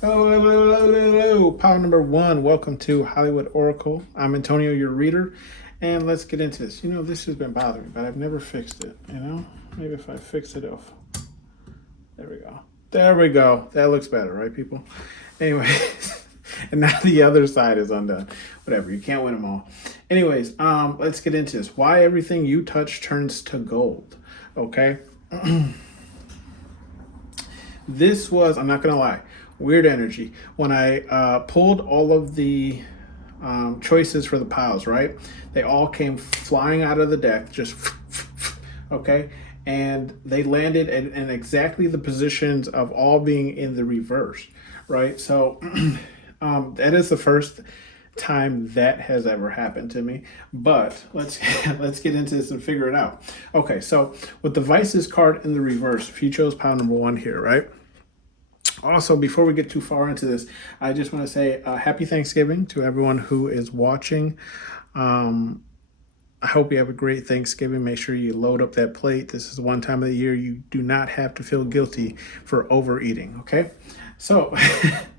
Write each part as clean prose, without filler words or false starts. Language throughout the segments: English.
Hello, pile number one. Welcome to Hollywood Oracle. I'm Antonio, your reader, and let's get into this. You know, this has been bothering me, but I've never fixed it. You know, maybe if I fix it off. There we go. There we go. That looks better, right, people? Anyway, and now the other side is undone. Whatever, you can't win them all. Anyways, let's get into this. Why everything you touch turns to gold. Okay. This was, I'm not gonna lie, weird energy. When I pulled all of the choices for the piles, right? They all came flying out of the deck, just okay, and they landed in exactly the positions of all being in the reverse, right? So that is the first time that has ever happened to me, but let's get into this and figure it out. Okay, so with the Vices card in the reverse, if you chose pile number one here, right? Also, before we get too far into this, I just want to say happy Thanksgiving to everyone who is watching. I hope you have a great Thanksgiving. Make sure you load up that plate. This is the one time of the year you do not have to feel guilty for overeating, okay? So,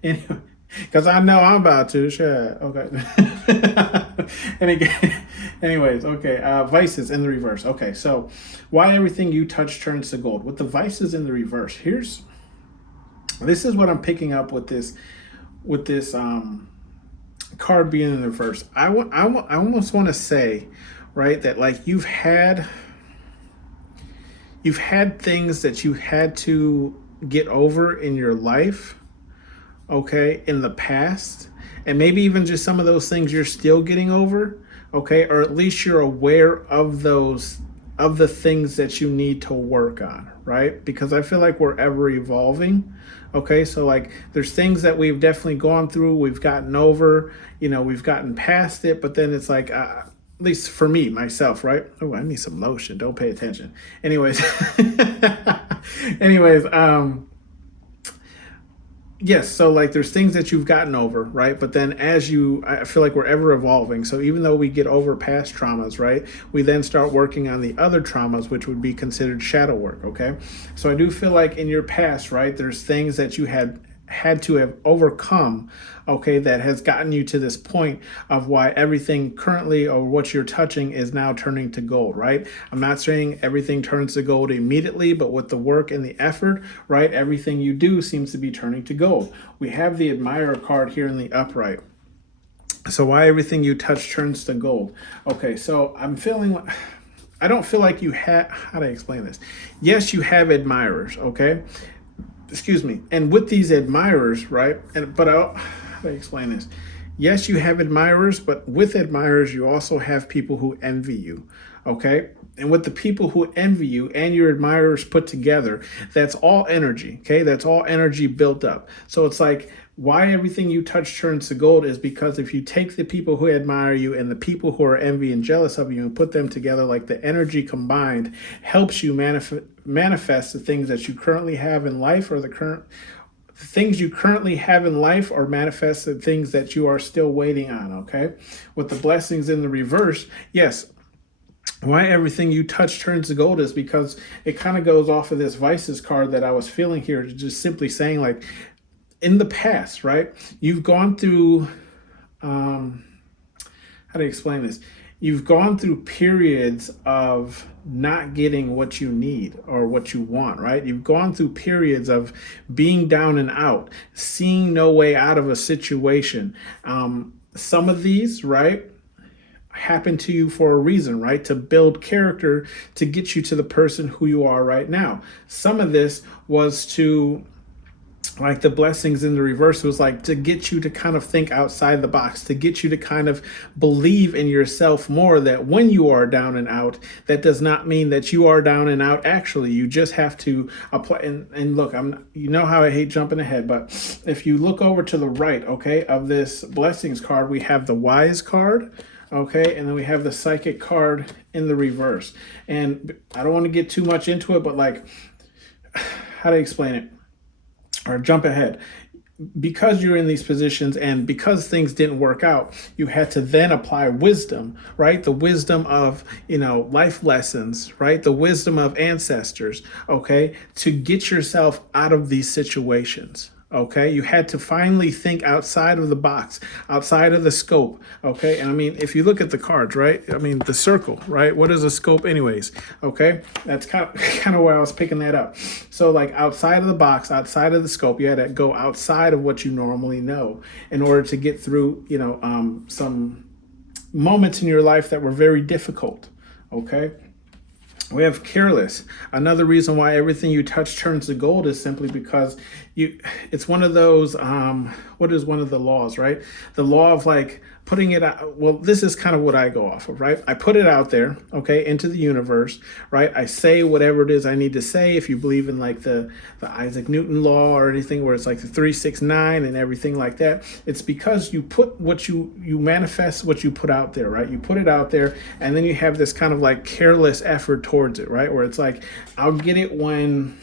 anyway, because I know I'm about to. Sure. Okay. Anyways, okay. Vices in the reverse. Okay, so why everything you touch turns to gold. With the Vices in the reverse, this is what I'm picking up with this card being in the reverse. I almost want to say, right, that like you've had things that you had to get over in your life, okay, in the past, and maybe even just some of those things you're still getting over, okay, or at least you're aware of the things that you need to work on, right? Because I feel like we're ever evolving. Okay, so like there's things that we've definitely gone through, we've gotten over, we've gotten past it, but then it's like, at least for me, myself, right? Oh, I need some lotion. Don't pay attention. Anyways, anyways, yes, so like there's things that you've gotten over, right? But then I feel like we're ever evolving. So even though we get over past traumas, right, we then start working on the other traumas, which would be considered shadow work, okay? So I do feel like in your past, right, there's things that you had to have overcome, okay, that has gotten you to this point of why everything currently or what you're touching is now turning to gold, right? I'm not saying everything turns to gold immediately, but with the work and the effort, right, everything you do seems to be turning to gold. We have the Admirer card here in the upright. So why everything you touch turns to gold? Okay, so I don't feel like you have, how do I explain this? Yes, you have admirers, okay? Excuse me. And with these admirers, right? How do I explain this? Yes, you have admirers, but with admirers, you also have people who envy you. Okay. And with the people who envy you and your admirers put together, that's all energy. Okay. That's all energy built up. So it's like, why everything you touch turns to gold is because if you take the people who admire you and the people who are envy and jealous of you and put them together, like the energy combined helps you manifest the things that you currently have in life, or the things you currently have in life, or manifest the things that you are still waiting on, okay? With the blessings in the reverse, yes, why everything you touch turns to gold is because it kind of goes off of this Vices card that I was feeling here, just simply saying like, in the past, right, you've gone through, how do I explain this? You've gone through periods of not getting what you need or what you want, right? You've gone through periods of being down and out, seeing no way out of a situation. Some of these, right, happen to you for a reason, right? To build character, to get you to the person who you are right now. Some of this was to, like the blessings in the reverse, was like to get you to kind of think outside the box, to get you to kind of believe in yourself more, that when you are down and out, that does not mean that you are down and out. Actually, you just have to apply. And look, you know how I hate jumping ahead, but if you look over to the right, okay, of this blessings card, we have the Wise card. Okay, and then we have the Psychic card in the reverse. And I don't want to get too much into it, but like, how to explain it? Or jump ahead. Because you're in these positions and because things didn't work out, you had to then apply wisdom, right? The wisdom of, life lessons, right? The wisdom of ancestors, okay? To get yourself out of these situations, Okay, you had to finally think outside of the box, outside of the scope. Okay, and I mean, if you look at the cards, right? I mean, the circle, right? What is a scope, anyways? Okay, that's kind of where I was picking that up. So, like outside of the box, outside of the scope, you had to go outside of what you normally know in order to get through, some moments in your life that were very difficult. Okay. We have careless. Another reason why everything you touch turns to gold is simply because it's one of those, what is one of the laws, right? The law of like putting it out. Well, this is kind of what I go off of, right? I put it out there, okay, into the universe, right? I say whatever it is I need to say. If you believe in like the Isaac Newton law or anything where it's like the 3-6-9 and everything like that, it's because you put what you manifest what you put out there, right? You put it out there and then you have this kind of like careless effort towards it, right? Where it's like, I'll get it when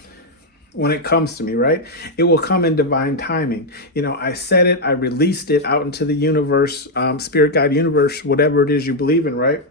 it comes to me, right? It will come in divine timing. I said it, I released it out into the universe, spirit guide universe, whatever it is you believe in, right?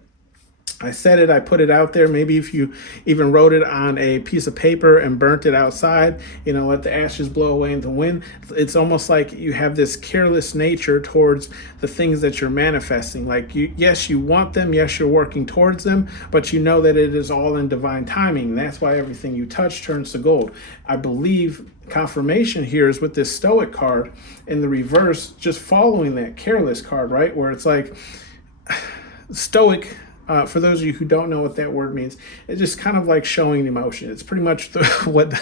I said it, I put it out there. Maybe if you even wrote it on a piece of paper and burnt it outside, let the ashes blow away in the wind. It's almost like you have this careless nature towards the things that you're manifesting. Like, yes, you want them. Yes, you're working towards them, but you know that it is all in divine timing. And that's why everything you touch turns to gold. I believe confirmation here is with this Stoic card in the reverse, just following that careless card, right? Where it's like Stoic. For those of you who don't know what that word means, it's just kind of like showing emotion. It's pretty much what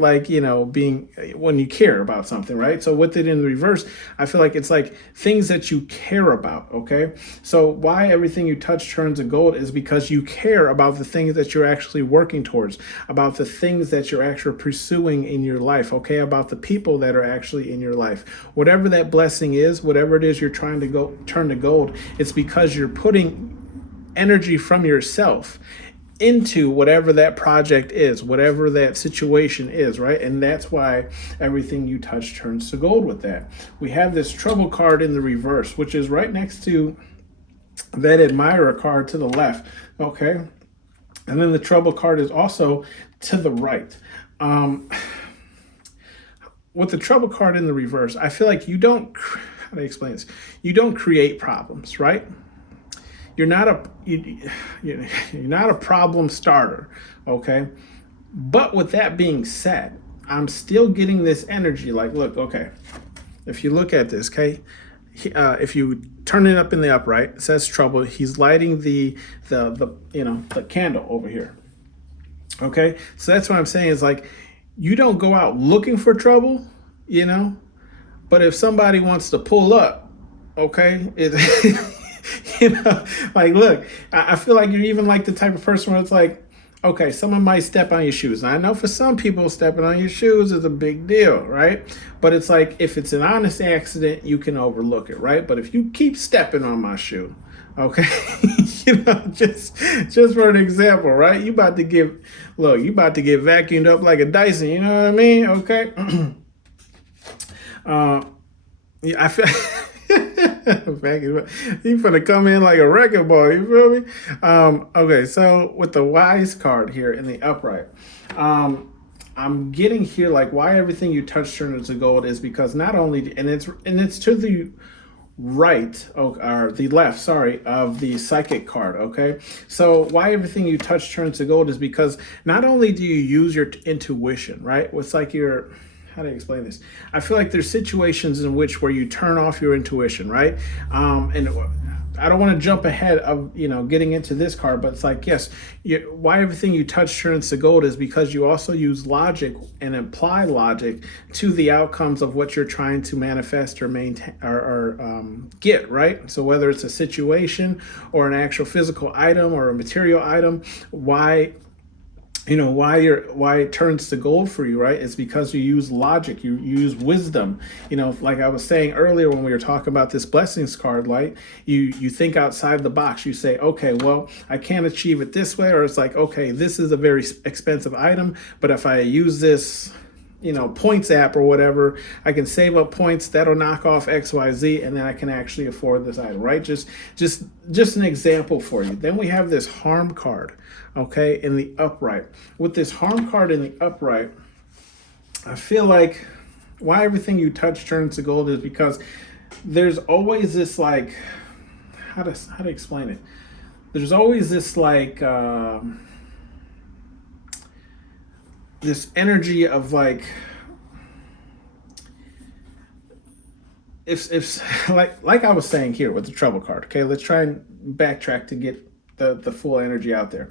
like, being when you care about something, right? So with it in the reverse, I feel like it's like things that you care about, okay? So why everything you touch turns to gold is because you care about the things that you're actually working towards, about the things that you're actually pursuing in your life, okay? About the people that are actually in your life. Whatever that blessing is, whatever it is you're trying to go turn to gold, it's because you're putting energy from yourself into whatever that project is, whatever that situation is, right? And that's why everything you touch turns to gold with that. We have this trouble card in the reverse, which is right next to that admirer card to the left, okay? And then the trouble card is also to the right. With the trouble card in the reverse, I feel like how do I explain this? You don't create problems, right? You're not a problem starter, okay? But with that being said, I'm still getting this energy. Like, look, okay, if you look at this, okay, if you turn it up in the upright, it says trouble. He's lighting the candle over here. Okay, so that's what I'm saying is like, you don't go out looking for trouble, but if somebody wants to pull up, okay, like, look, I feel like you're even like the type of person where it's like, okay, someone might step on your shoes. And I know for some people, stepping on your shoes is a big deal, right? But it's like, if it's an honest accident, you can overlook it, right? But if you keep stepping on my shoe, okay, just for an example, right? You about to get vacuumed up like a Dyson, you know what I mean? Okay. Yeah, I feel you finna come in like a wrecking ball, you feel me? Okay, so with the wise card here in the upright, I'm getting here like why everything you touch turns to gold is because not only and it's to the right, or the left, sorry, of the psychic card, okay? So why everything you touch turns to gold is because not only do you use your intuition, right? It's like how do I explain this? I feel like there's situations in which where you turn off your intuition, right? And I don't want to jump ahead of, getting into this card, but it's like, yes, why everything you touch turns to gold is because you also use logic and apply logic to the outcomes of what you're trying to manifest or maintain or get, right? So whether it's a situation or an actual physical item or a material item, why it turns to gold for you, right? It's because you use logic, you use wisdom. Like I was saying earlier when we were talking about this blessings card, like you think outside the box. You say, okay, well, I can't achieve it this way, or it's like, okay, this is a very expensive item, but if I use this points app or whatever, I can save up points that'll knock off XYZ, and then I can actually afford this item, right? Just an example for you. Then we have this harm card, okay, in the upright. With this harm card in the upright, I feel like why everything you touch turns to gold is because there's always this like, how to explain it? There's always this like this energy of like, if like I was saying here with the trouble card. Okay, let's try and backtrack to get the full energy out there.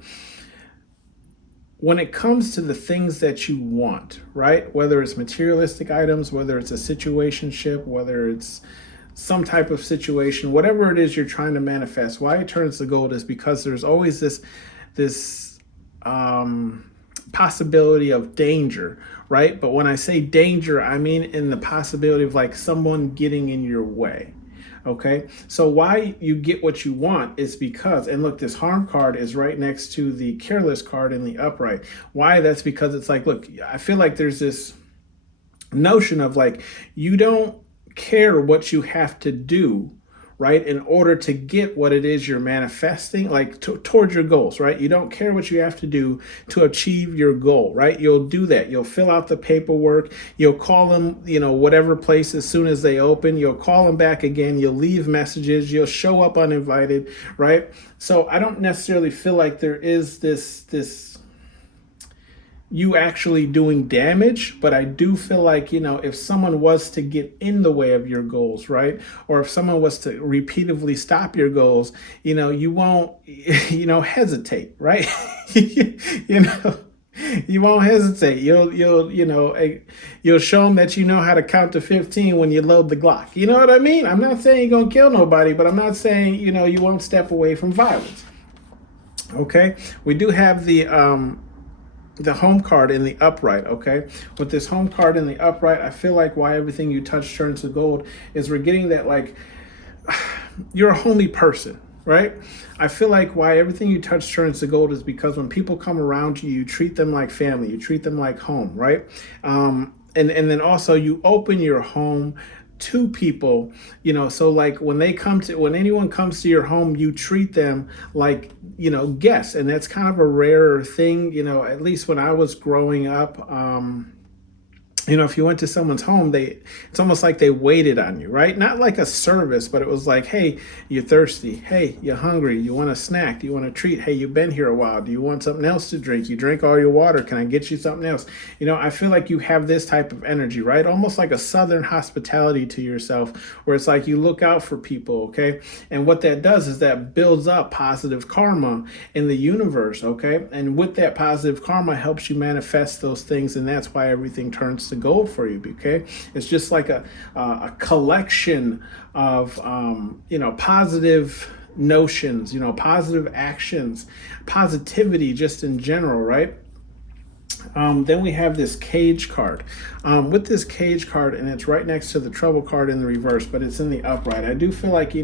When it comes to the things that you want, right? Whether it's materialistic items, whether it's a situationship, whether it's some type of situation, whatever it is you're trying to manifest, why it turns to gold is because there's always this possibility of danger, right? But when I say danger, I mean in the possibility of like someone getting in your way. Okay, so why you get what you want is because, and look, this harm card is right next to the careless card in the upright. Why? That's because it's like, look, I feel like there's this notion of like, you don't care what you have to do, right, in order to get what it is you're manifesting, like towards your goals, right? You don't care what you have to do to achieve your goal, right? You'll do that. You'll fill out the paperwork. You'll call them, whatever place as soon as they open. You'll call them back again. You'll leave messages. You'll show up uninvited, right? So I don't necessarily feel like there is this you actually doing damage, but I do feel like, if someone was to get in the way of your goals, right? Or if someone was to repeatedly stop your goals, you won't, hesitate, right? You won't hesitate. You'll show them that you know how to count to 15 when you load the Glock. You know what I mean? I'm not saying you're going to kill nobody, but I'm not saying, you won't step away from violence. Okay? We do have the home card in the upright. Okay, with this home card in the upright, I feel like why everything you touch turns to gold is we're getting that like you're a homey person, right? I feel like why everything you touch turns to gold is because when people come around you, you treat them like family, you treat them like home, right? And then also you open your home to people, so like when anyone comes to your home, you treat them like, guests. And that's kind of a rarer thing, at least when I was growing up. If you went to someone's home, it's almost like they waited on you, right? Not like a service, but it was like, hey, you're thirsty. Hey, you're hungry. You want a snack? Do you want a treat? Hey, you've been here a while. Do you want something else to drink? You drink all your water. Can I get you something else? I feel like you have this type of energy, right? Almost like a Southern hospitality to yourself, where it's like you look out for people, okay? And what that does is that builds up positive karma in the universe, okay? And with that positive karma helps you manifest those things, and that's why everything turns to gold for you. Okay, it's just like a collection of positive notions, positive actions, positivity just in general, right? Then we have this cage card. With this cage card, and it's right next to the trouble card in the reverse, but it's in the upright. I do feel like,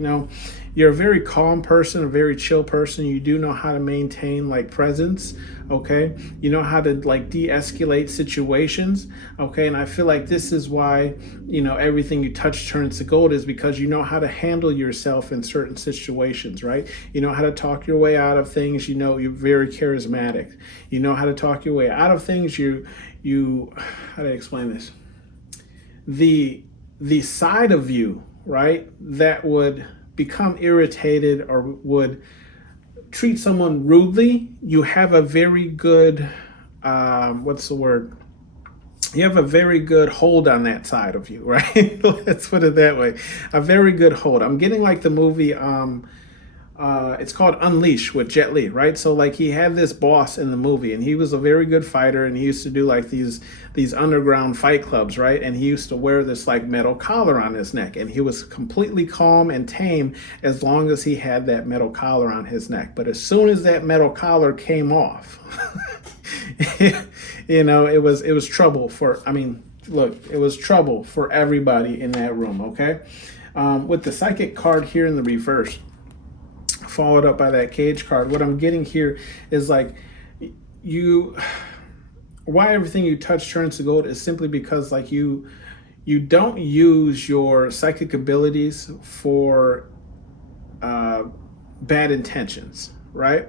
you're a very calm person, a very chill person. You do know how to maintain like presence, okay? You know how to like de-escalate situations, okay? And I feel like this is why, everything you touch turns to gold, is because you know how to handle yourself in certain situations, right? You know how to talk your way out of things. You're very charismatic. You know how to talk your way out of things. You how do I explain this? The side of you, right, that would become irritated or would treat someone rudely, you have a very good, what's the word? You have a very good hold on that side of you, right? Let's put it that way. A very good hold. I'm getting like the movie, it's called Unleash with Jet Li, right? So like he had this boss in the movie, and he was a very good fighter, and he used to do like these underground fight clubs, right? And he used to wear this like metal collar on his neck, and he was completely calm and tame as long as he had that metal collar on his neck. But as soon as that metal collar came off, it was trouble for, it was trouble for everybody in that room, okay? With the psychic card here in the reverse, followed up by that cage card, what I'm getting here is like why everything you touch turns to gold is simply because like you don't use your psychic abilities for bad intentions, right?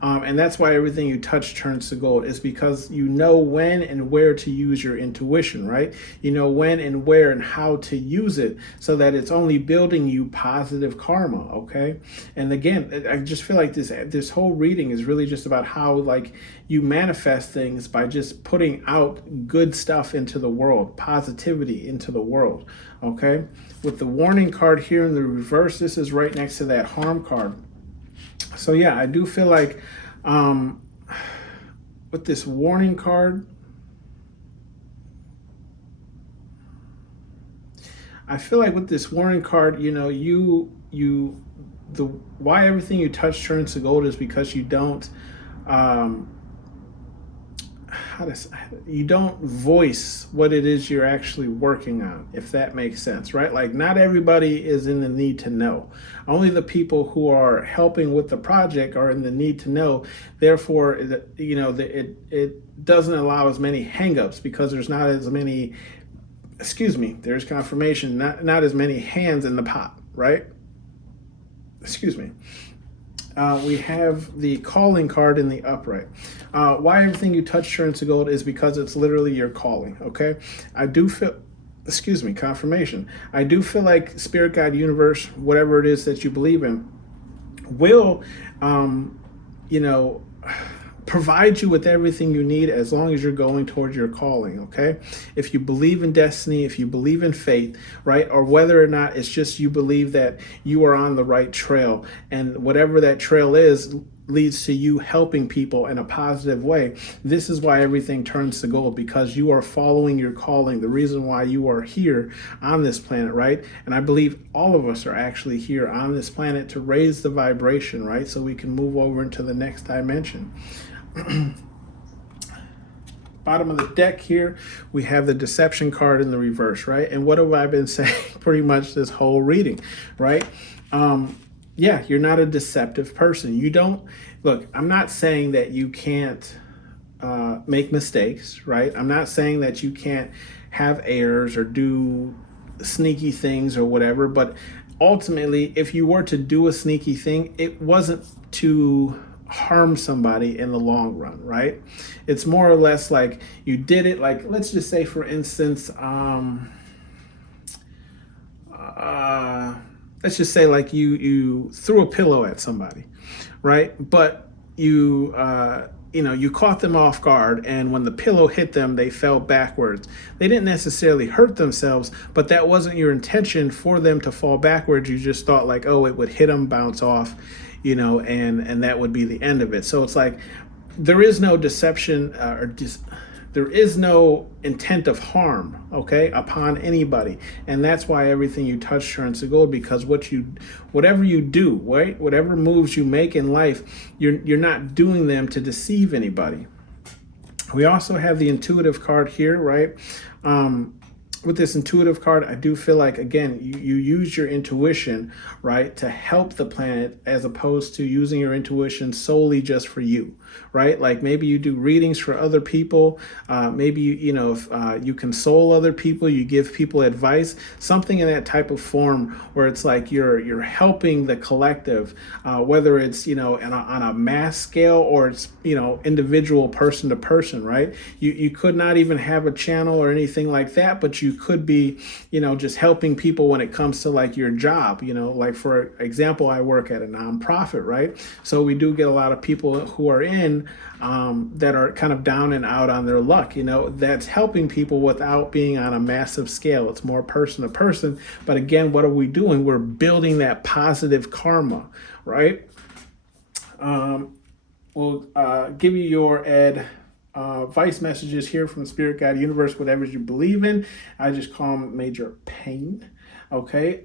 And that's why everything you touch turns to gold, is because you know when and where to use your intuition, right? You know when and where and how to use it so that it's only building you positive karma, okay? And again, I just feel like this whole reading is really just about how like you manifest things by just putting out good stuff into the world, positivity into the world, okay? With the warning card here in the reverse, this is right next to that harm card. So yeah, I do feel like with this warning card, I feel like with this warning card, you know, why everything you touch turns to gold is because you don't you don't voice what it is you're actually working on, if that makes sense, right? Like not everybody is in the need to know. Only the people who are helping with the project are in the need to know. Therefore, you know, it doesn't allow as many hangups because there's not as many, there's confirmation, not as many hands in the pot, right? We have the calling card in the upright. Why everything you touch turns to gold is because it's literally your calling, okay? I do feel, confirmation. I do feel like spirit, guide, universe, whatever it is that you believe in, will, you know, provide you with everything you need as long as you're going towards your calling, okay? If you believe in destiny, if you believe in faith, right? Or whether or not it's just you believe that you are on the right trail, and whatever that trail is leads to you helping people in a positive way. This is why everything turns to gold, because you are following your calling, the reason why you are here on this planet, right? And I believe all of us are actually here on this planet to raise the vibration, right? So we can move over into the next dimension. Bottom of the deck here, we have the deception card in the reverse, right? And what have I been saying pretty much this whole reading, right? Yeah, you're not a deceptive person. You don't, look, I'm not saying that you can't make mistakes, right? I'm not saying that you can't have errors or do sneaky things or whatever, but ultimately, if you were to do a sneaky thing, it wasn't to harm somebody in the long run, right? It's more or less like you did it, like, let's just say, for instance, let's just say like you threw a pillow at somebody, right? But you caught them off guard, and when the pillow hit them, they fell backwards. They didn't necessarily hurt themselves, but that wasn't your intention for them to fall backwards. You just thought like, oh, it would hit them, bounce off, you know, and that would be the end of it. So it's like there is no deception there is no intent of harm, okay, upon anybody. And that's why everything you touch turns to gold, because whatever you do, right, whatever moves you make in life, you're not doing them to deceive anybody. We also have the intuitive card here, right? With this intuitive card, I do feel like, again, you use your intuition, right, to help the planet, as opposed to using your intuition solely just for you, right? Like maybe you do readings for other people. Maybe, if you console other people, you give people advice, something in that type of form where it's like you're helping the collective, whether it's, on a mass scale or it's, individual person to person, right? You could not even have a channel or anything like that, but you could be, just helping people when it comes to like your job, like for example, I work at a nonprofit, right? So we do get a lot of people who are in that are kind of down and out on their luck, that's helping people without being on a massive scale. It's more person to person. But again, what are we doing? We're building that positive karma, right? We'll give you your advice messages here from Spirit Guide Universe, whatever you believe in. I just call them major pain. Okay.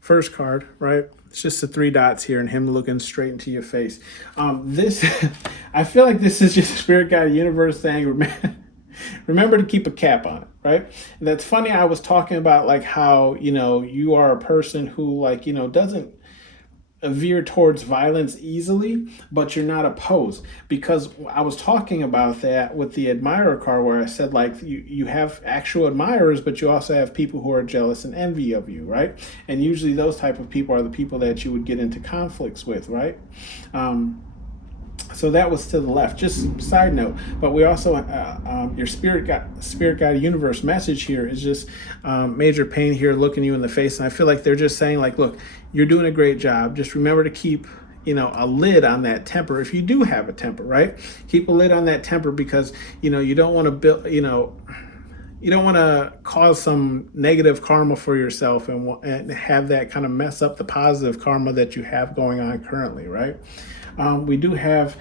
First card, right? It's just the 3 dots here and him looking straight into your face. This, I feel like this is just Spirit Guide Universe saying, remember to keep a cap on it, right? And that's funny. I was talking about like how, you are a person who like, doesn't, veer towards violence easily, but you're not opposed. Because I was talking about that with the admirer card, where I said, like, you have actual admirers, but you also have people who are jealous and envy of you, right? And usually those type of people are the people that you would get into conflicts with, right? So that was to the left. Just side note. But we also your spirit guide universe message here is just major pain here, looking you in the face, and I feel like they're just saying, like, look, you're doing a great job. Just remember to keep a lid on that temper. If you do have a temper, right? Keep a lid on that temper, because you don't want to build you don't want to cause some negative karma for yourself and have that kind of mess up the positive karma that you have going on currently, right? We do have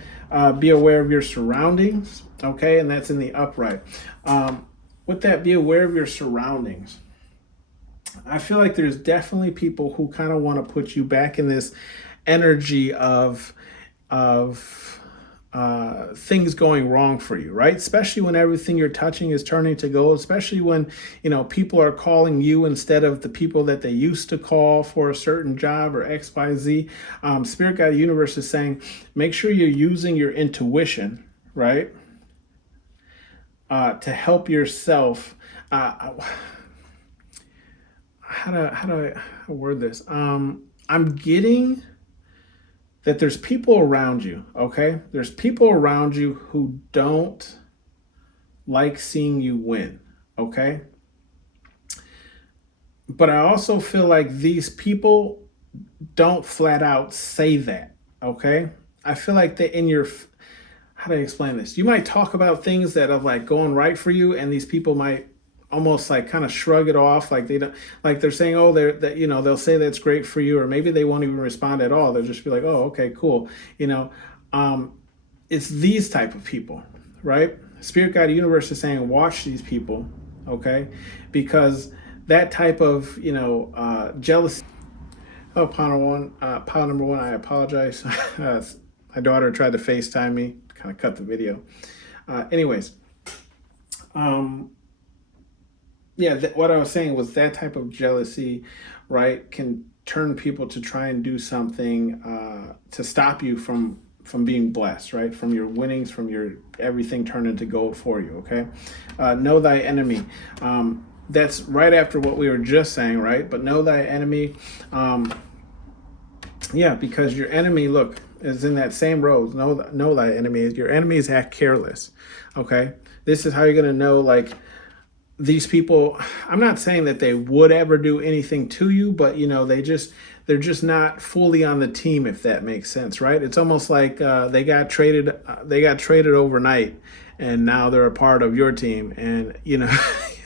be aware of your surroundings, okay? And that's in the upright. With that, be aware of your surroundings. I feel like there's definitely people who kind of want to put you back in this energy of things going wrong for you, right? Especially when everything you're touching is turning to gold, especially when, people are calling you instead of the people that they used to call for a certain job or XYZ. Spirit Guide Universe is saying, make sure you're using your intuition, right? To help yourself. How do I word this? I'm getting that there's people around you, okay? There's people around you who don't like seeing you win, okay? But I also feel like these people don't flat out say that, okay? I feel like that how do I explain this? You might talk about things that are like going right for you, and these people might almost like kind of shrug it off, like they don't, like they're saying, oh, they'll say that's great for you, or maybe they won't even respond at all. They'll just be like, oh, okay, cool. It's these type of people, right? Spirit Guide Universe is saying, watch these people, okay? Because that type of, jealousy. Oh, pile number one, I apologize. My daughter tried to FaceTime me, kind of cut the video. Anyways, what I was saying was that type of jealousy, right, can turn people to try and do something to stop you from being blessed, right? From your winnings, from your everything turned into gold for you, okay? Know thy enemy. That's right after what we were just saying, right? But know thy enemy. Because your enemy, look, is in that same row. Know thy enemy. Your enemies act careless, okay? This is how you're going to know, like, these people. I'm not saying that they would ever do anything to you, but they're just not fully on the team, if that makes sense, right? It's almost like they got traded overnight, and now they're a part of your team, and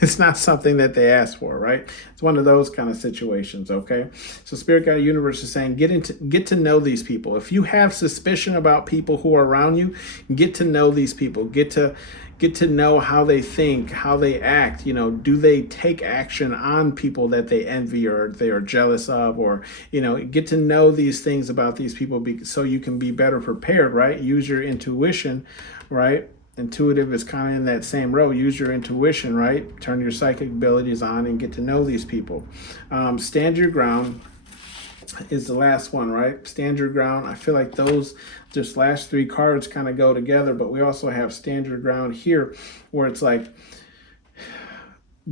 it's not something that they asked for, right? It's one of those kind of situations, okay? So Spirit Guide Universe is saying, get to know these people. If you have suspicion about people who are around you, get to know these people. Get to know how they think, how they act. Do they take action on people that they envy or they are jealous of, or get to know these things about these people so you can be better prepared, right? Use your intuition, right? Intuitive is kind of in that same row. Use your intuition, right? Turn your psychic abilities on and get to know these people. Stand your ground is the last one, right? Stand your ground. I feel like those just last three cards kind of go together, but we also have stand your ground here, where it's like,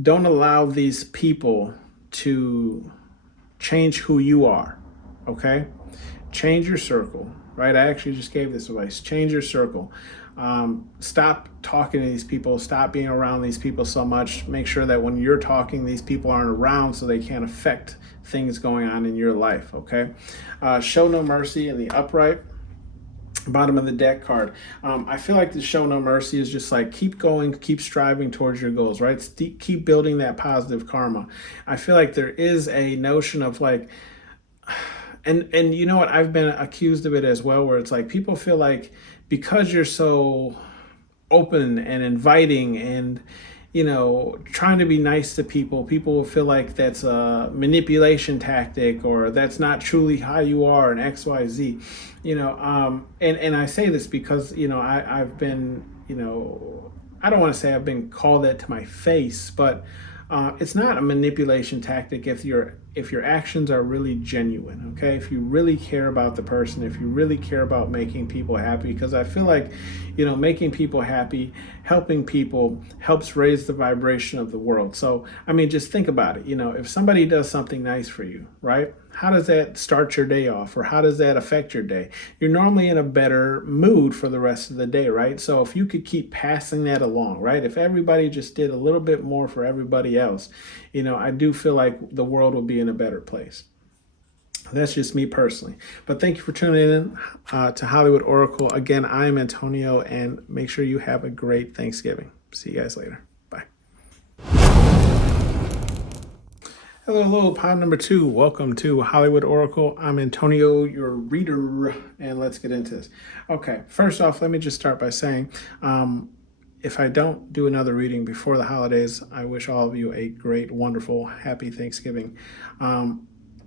don't allow these people to change who you are, okay? Change your circle, right? I actually just gave this advice. Change your circle. Stop talking to these people. Stop being around these people so much. Make sure that when you're talking, these people aren't around so they can't affect things going on in your life, okay? Show no mercy in the upright. Bottom of the deck card. I feel like the show no mercy is just like, keep going, keep striving towards your goals, right? Keep building that positive karma. I feel like there is a notion of like, and you know what, I've been accused of it as well, where it's like people feel like because you're so open and inviting and trying to be nice to people will feel like that's a manipulation tactic, or that's not truly how you are, and XYZ. And I say this because I've been, I don't want to say I've been called that to my face, but it's not a manipulation tactic if you're if your actions are really genuine, okay? If you really care about the person, if you really care about making people happy, because I feel like, making people happy, helping people helps raise the vibration of the world. So, I mean, just think about it. If somebody does something nice for you, right? How does that start your day off, or how does that affect your day? You're normally in a better mood for the rest of the day, right? So if you could keep passing that along, right? If everybody just did a little bit more for everybody else, I do feel like the world will be in a better place. That's just me personally. But thank you for tuning in to Hollywood Oracle. Again, I am Antonio, and make sure you have a great Thanksgiving. See you guys later. Bye. Hello, pod number 2. Welcome to Hollywood Oracle. I'm Antonio, your reader, and let's get into this. Okay, first off, let me just start by saying, if I don't do another reading before the holidays, I wish all of you a great, wonderful, happy Thanksgiving.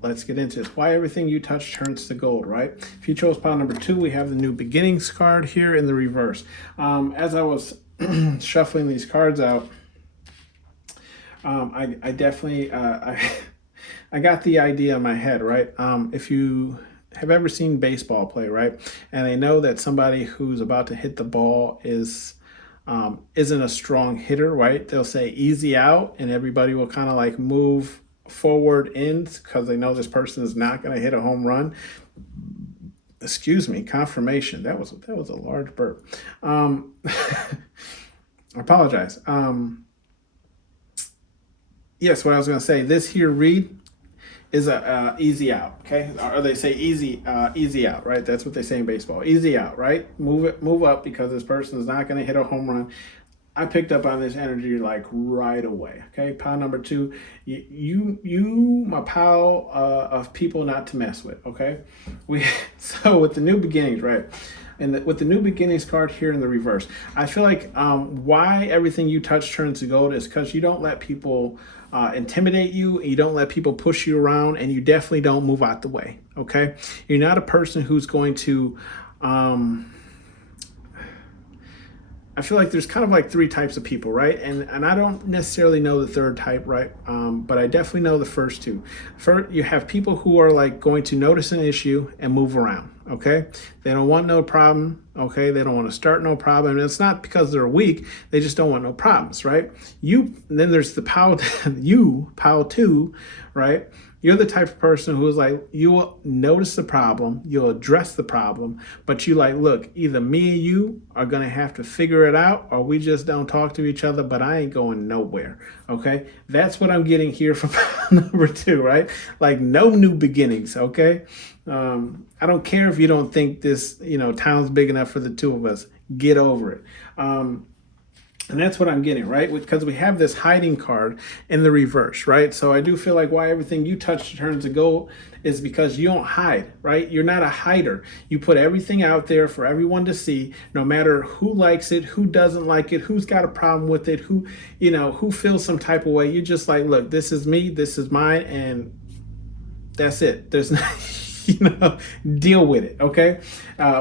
Let's get into this. Why everything you touch turns to gold, right? If you chose pile number 2, we have the New Beginnings card here in the reverse. As I was shuffling these cards out, I definitely, I got the idea in my head, right? If you have ever seen baseball play, right? And they know that somebody who's about to hit the ball isn't a strong hitter, right? They'll say easy out, and everybody will kind of like move forward in because they know this person is not going to hit a home run. Excuse me, confirmation. That was a large burp. I apologize. Yes, what I was going to say, this here read is a easy out, okay? Or they say easy out, right? That's what they say in baseball. Easy out, right? Move up because this person is not going to hit a home run. I picked up on this energy like right away. Okay, pile number 2, you my pile of people not to mess with. Okay, so with the New Beginnings, right, and with the New Beginnings card here in the reverse, I feel like why everything you touch turns to gold is because you don't let people intimidate you, you don't let people push you around, and you definitely don't move out the way. Okay, you're not a person who's going to I feel like there's kind of like 3 types of people, right? And I don't necessarily know the third type, right? But I definitely know the first 2. First, you have people who are like going to notice an issue and move around, okay? They don't want no problem, okay? They don't want to start no problem. And it's not because they're weak. They just don't want no problems, right? Then there's the pile, pile 2, right? You're the type of person who is like, you will notice the problem, you'll address the problem, but you like, look, either me and you are going to have to figure it out, or we just don't talk to each other, but I ain't going nowhere. Okay. That's what I'm getting here from number 2, right? Like no new beginnings. Okay. I don't care if you don't think this, town's big enough for the 2 of us. Get over it. And that's what I'm getting, right? Because we have this hiding card in the reverse, right? So I do feel like why everything you touch turns to gold is because you don't hide, right? You're not a hider. You put everything out there for everyone to see, no matter who likes it, who doesn't like it, who's got a problem with it, who feels some type of way. You just like, look, this is me, this is mine, and that's it. There's no... deal with it. Okay.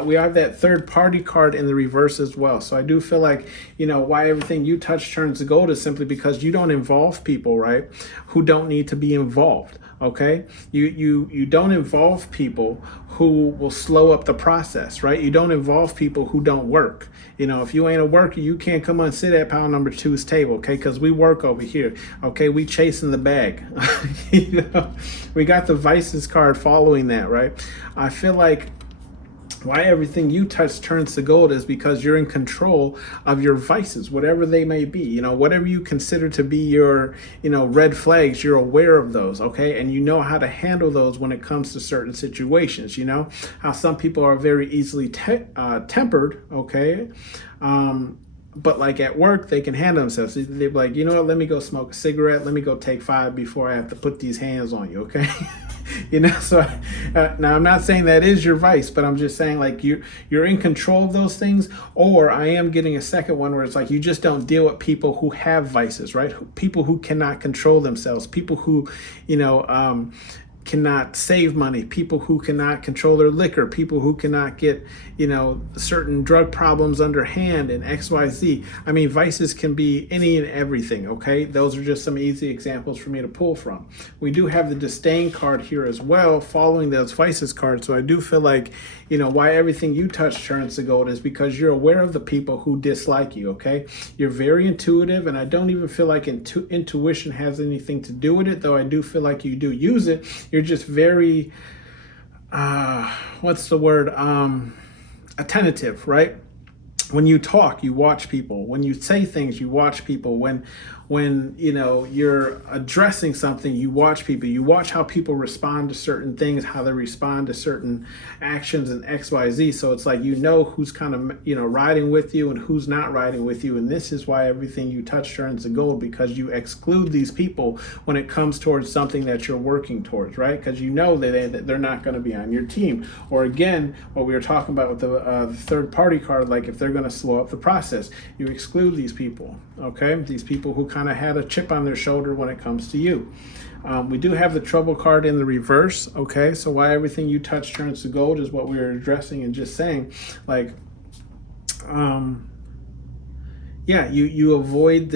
We have that third party card in the reverse as well. So I do feel like, why everything you touch turns to gold is simply because you don't involve people, right, who don't need to be involved. Okay. You don't involve people who will slow up the process, right? You don't involve people who don't work. If you ain't a worker, you can't come and sit at pile number 2's table, okay? Because we work over here, okay? We chasing the bag. We got the vices card following that, right? I feel like why everything you touch turns to gold is because you're in control of your vices, whatever they may be. Whatever you consider to be your, red flags, you're aware of those, okay? And you know how to handle those when it comes to certain situations. How some people are very easily tempered, okay? But like at work, they can handle themselves. They're like, what, let me go smoke a cigarette. Let me go take 5 before I have to put these hands on you, okay? So now I'm not saying that is your vice, but I'm just saying like you're in control of those things. Or I am getting a second one where it's like you just don't deal with people who have vices, right? People who cannot control themselves, people who, cannot save money, people who cannot control their liquor, people who cannot get, certain drug problems under hand, and XYZ. I mean, vices can be any and everything, okay? Those are just some easy examples for me to pull from. We do have the disdain card here as well, following those vices cards. So I do feel like, why everything you touch turns to gold is because you're aware of the people who dislike you, okay? You're very intuitive, and I don't even feel like intuition has anything to do with it, though I do feel like you do use it. You're just very, what's the word? Attentive, right? When you talk, you watch people. When you say things, you watch people. When you're addressing something, you watch people. You watch how people respond to certain things, how they respond to certain actions and XYZ. So it's like who's kind of riding with you and who's not riding with you. And this is why everything you touch turns to gold, because you exclude these people when it comes towards something that you're working towards, right? Because that they're not going to be on your team. Or again, what we were talking about with the third party card, like if they're going to slow up the process, you exclude these people, okay? These people who kind of had a chip on their shoulder when it comes to you. We do have the trouble card in the reverse, okay? So why everything you touch turns to gold is what we were addressing and just saying, like, you avoid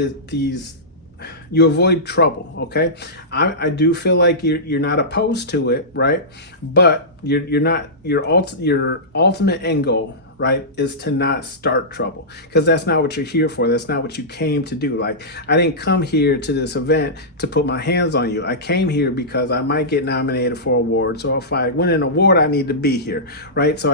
you avoid trouble, okay? I do feel like you're not opposed to it, right? But you're not, your ultimate end goal, right, is to not start trouble, because that's not what you're here for. That's not what you came to do. Like, I didn't come here to this event to put my hands on you. I came here because I might get nominated for an award. So if I win an award, I need to be here, right? So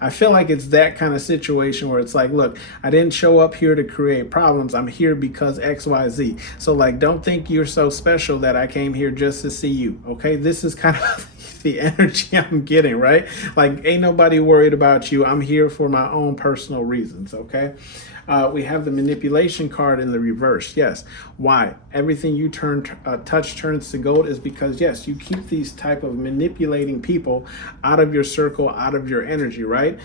I feel like it's that kind of situation where it's like, look, I didn't show up here to create problems. I'm here because XYZ. So like, don't think you're so special that I came here just to see you, okay? This is kind of the energy I'm getting, right? Like, ain't nobody worried about you. I'm here for my own personal reasons, okay? We have the manipulation card in the reverse. Yes. Why? Everything you touch turns to gold is because, yes, you keep these type of manipulating people out of your circle, out of your energy, right?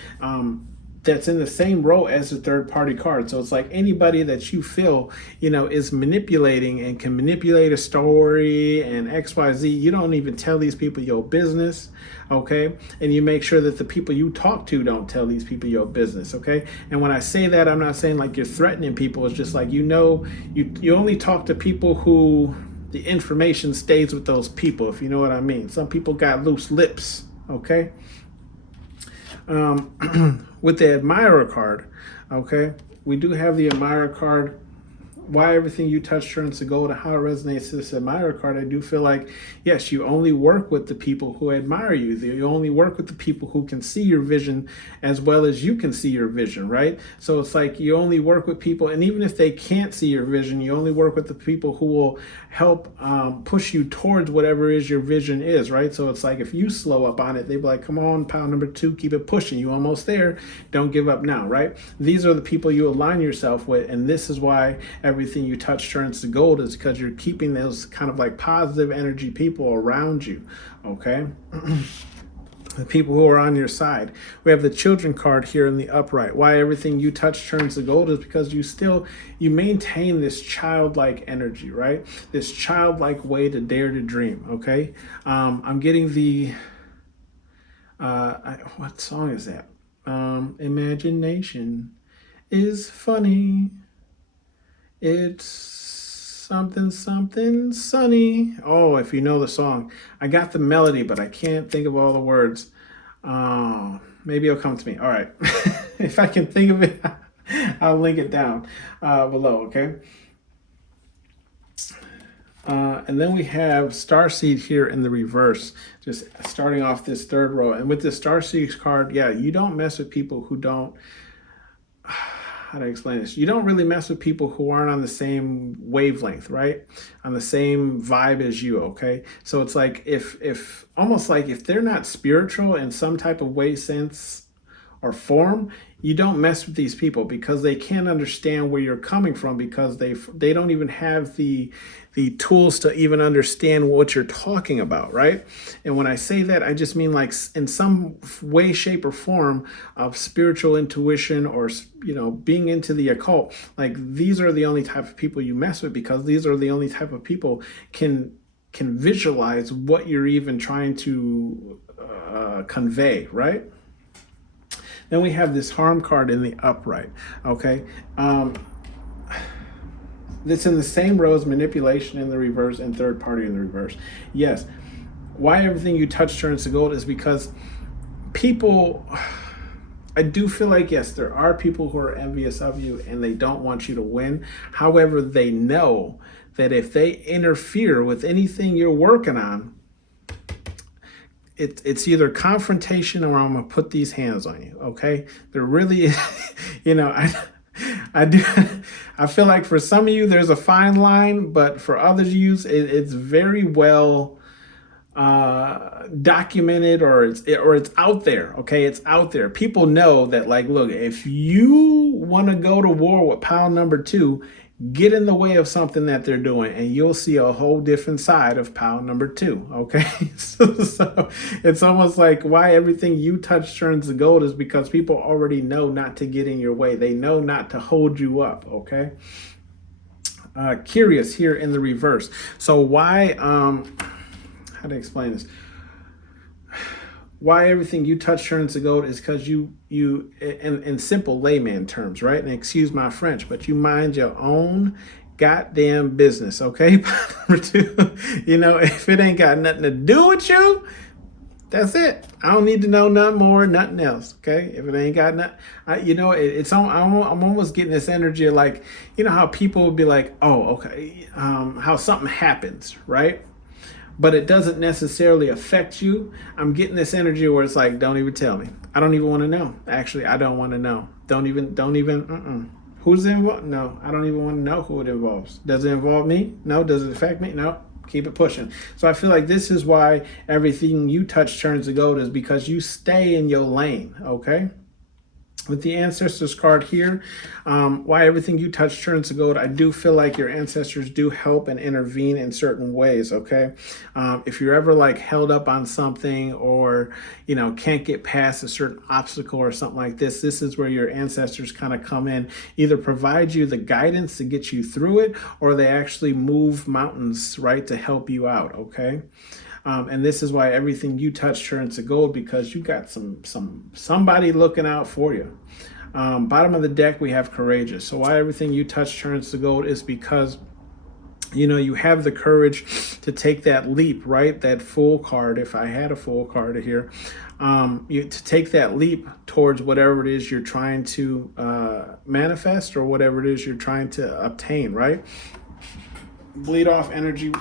That's in the same row as the third party card. So it's like anybody that you feel, is manipulating and can manipulate a story and XYZ, you don't even tell these people your business, okay? And you make sure that the people you talk to don't tell these people your business, okay? And when I say that, I'm not saying like you're threatening people. It's just like, you only talk to people who the information stays with those people, if you know what I mean. Some people got loose lips, okay? With the admirer card, okay, we do have the admirer card. Why everything you touch turns to gold and how it resonates to this admirer card. I do feel like, yes, you only work with the people who admire you. You only work with the people who can see your vision as well as you can see your vision, right? So it's like you only work with people, and even if they can't see your vision, you only work with the people who will help push you towards whatever is your vision is, right? So it's like if you slow up on it, they'd be like, come on, pound number 2, keep it pushing. You almost there. Don't give up now, right? These are the people you align yourself with, and this is why everything you touch turns to gold, is because you're keeping those kind of like positive energy people around you, okay? The people who are on your side. We have the children card here in the upright. Why everything you touch turns to gold is because you maintain this childlike energy, right? This childlike way to dare to dream, okay? I'm getting the, what song is that? Imagination is funny. It's something, something sunny. Oh, if you know the song. I got the melody, but I can't think of all the words. Maybe it'll come to me. All right. If I can think of it, I'll link it down below, okay? And then we have Starseed here in the reverse, just starting off this third row. And with the Starseed card, yeah, you don't mess with people who don't... How to explain this? You don't really mess with people who aren't on the same wavelength, right? On the same vibe as you, okay? So it's like if almost like if they're not spiritual in some type of way, sense, or form, you don't mess with these people because they can't understand where you're coming from, because they don't even have the tools to even understand what you're talking about, right? And when I say that, I just mean like in some way, shape, or form of spiritual intuition, or being into the occult. Like, these are the only type of people you mess with, because these are the only type of people can can visualize what you're even trying to convey, right? Then we have this harm card in the upright, okay? This in the same row as manipulation in the reverse and third party in the reverse. Yes, why everything you touch turns to gold is because people, I do feel like, yes, there are people who are envious of you and they don't want you to win. However, they know that if they interfere with anything you're working on, it's either confrontation or I'm going to put these hands on you, okay? There really, I do. I feel like for some of you, there's a fine line, but for others of you, it's very well documented, or it's out there. Okay, it's out there. People know that, like, look, if you want to go to war with pile number 2, get in the way of something that they're doing, and you'll see a whole different side of pile number 2. Okay, so it's almost like why everything you touch turns to gold is because people already know not to get in your way. They know not to hold you up. Okay. Curious here in the reverse. So why? How to explain this? Why everything you touch turns to gold is because you in simple layman terms, right? And excuse my French, but you mind your own goddamn business, okay? Number 2, if it ain't got nothing to do with you, that's it. I don't need to know nothing more, nothing else, okay? If it ain't got nothing, I'm almost getting this energy of, like, how people would be like, oh, okay, how something happens, right? But it doesn't necessarily affect you. I'm getting this energy where it's like, don't even tell me. I don't even want to know. Actually, I don't want to know. Don't even. Who's involved? No, I don't even want to know who it involves. Does it involve me? No. Does it affect me? No. Keep it pushing. So I feel like this is why everything you touch turns to gold, is because you stay in your lane, okay? With the ancestors card here, why everything you touch turns to gold, I do feel like your ancestors do help and intervene in certain ways, okay? If you're ever, like, held up on something, or, can't get past a certain obstacle or something like this is where your ancestors kind of come in, either provide you the guidance to get you through it, or they actually move mountains, right, to help you out, okay? And this is why everything you touch turns to gold, because you got somebody looking out for you. Bottom of the deck, we have courageous. So why everything you touch turns to gold is because you have the courage to take that leap, right? That full card, if I had a full card here, to take that leap towards whatever it is you're trying to manifest, or whatever it is you're trying to obtain, right? Bleed off energy,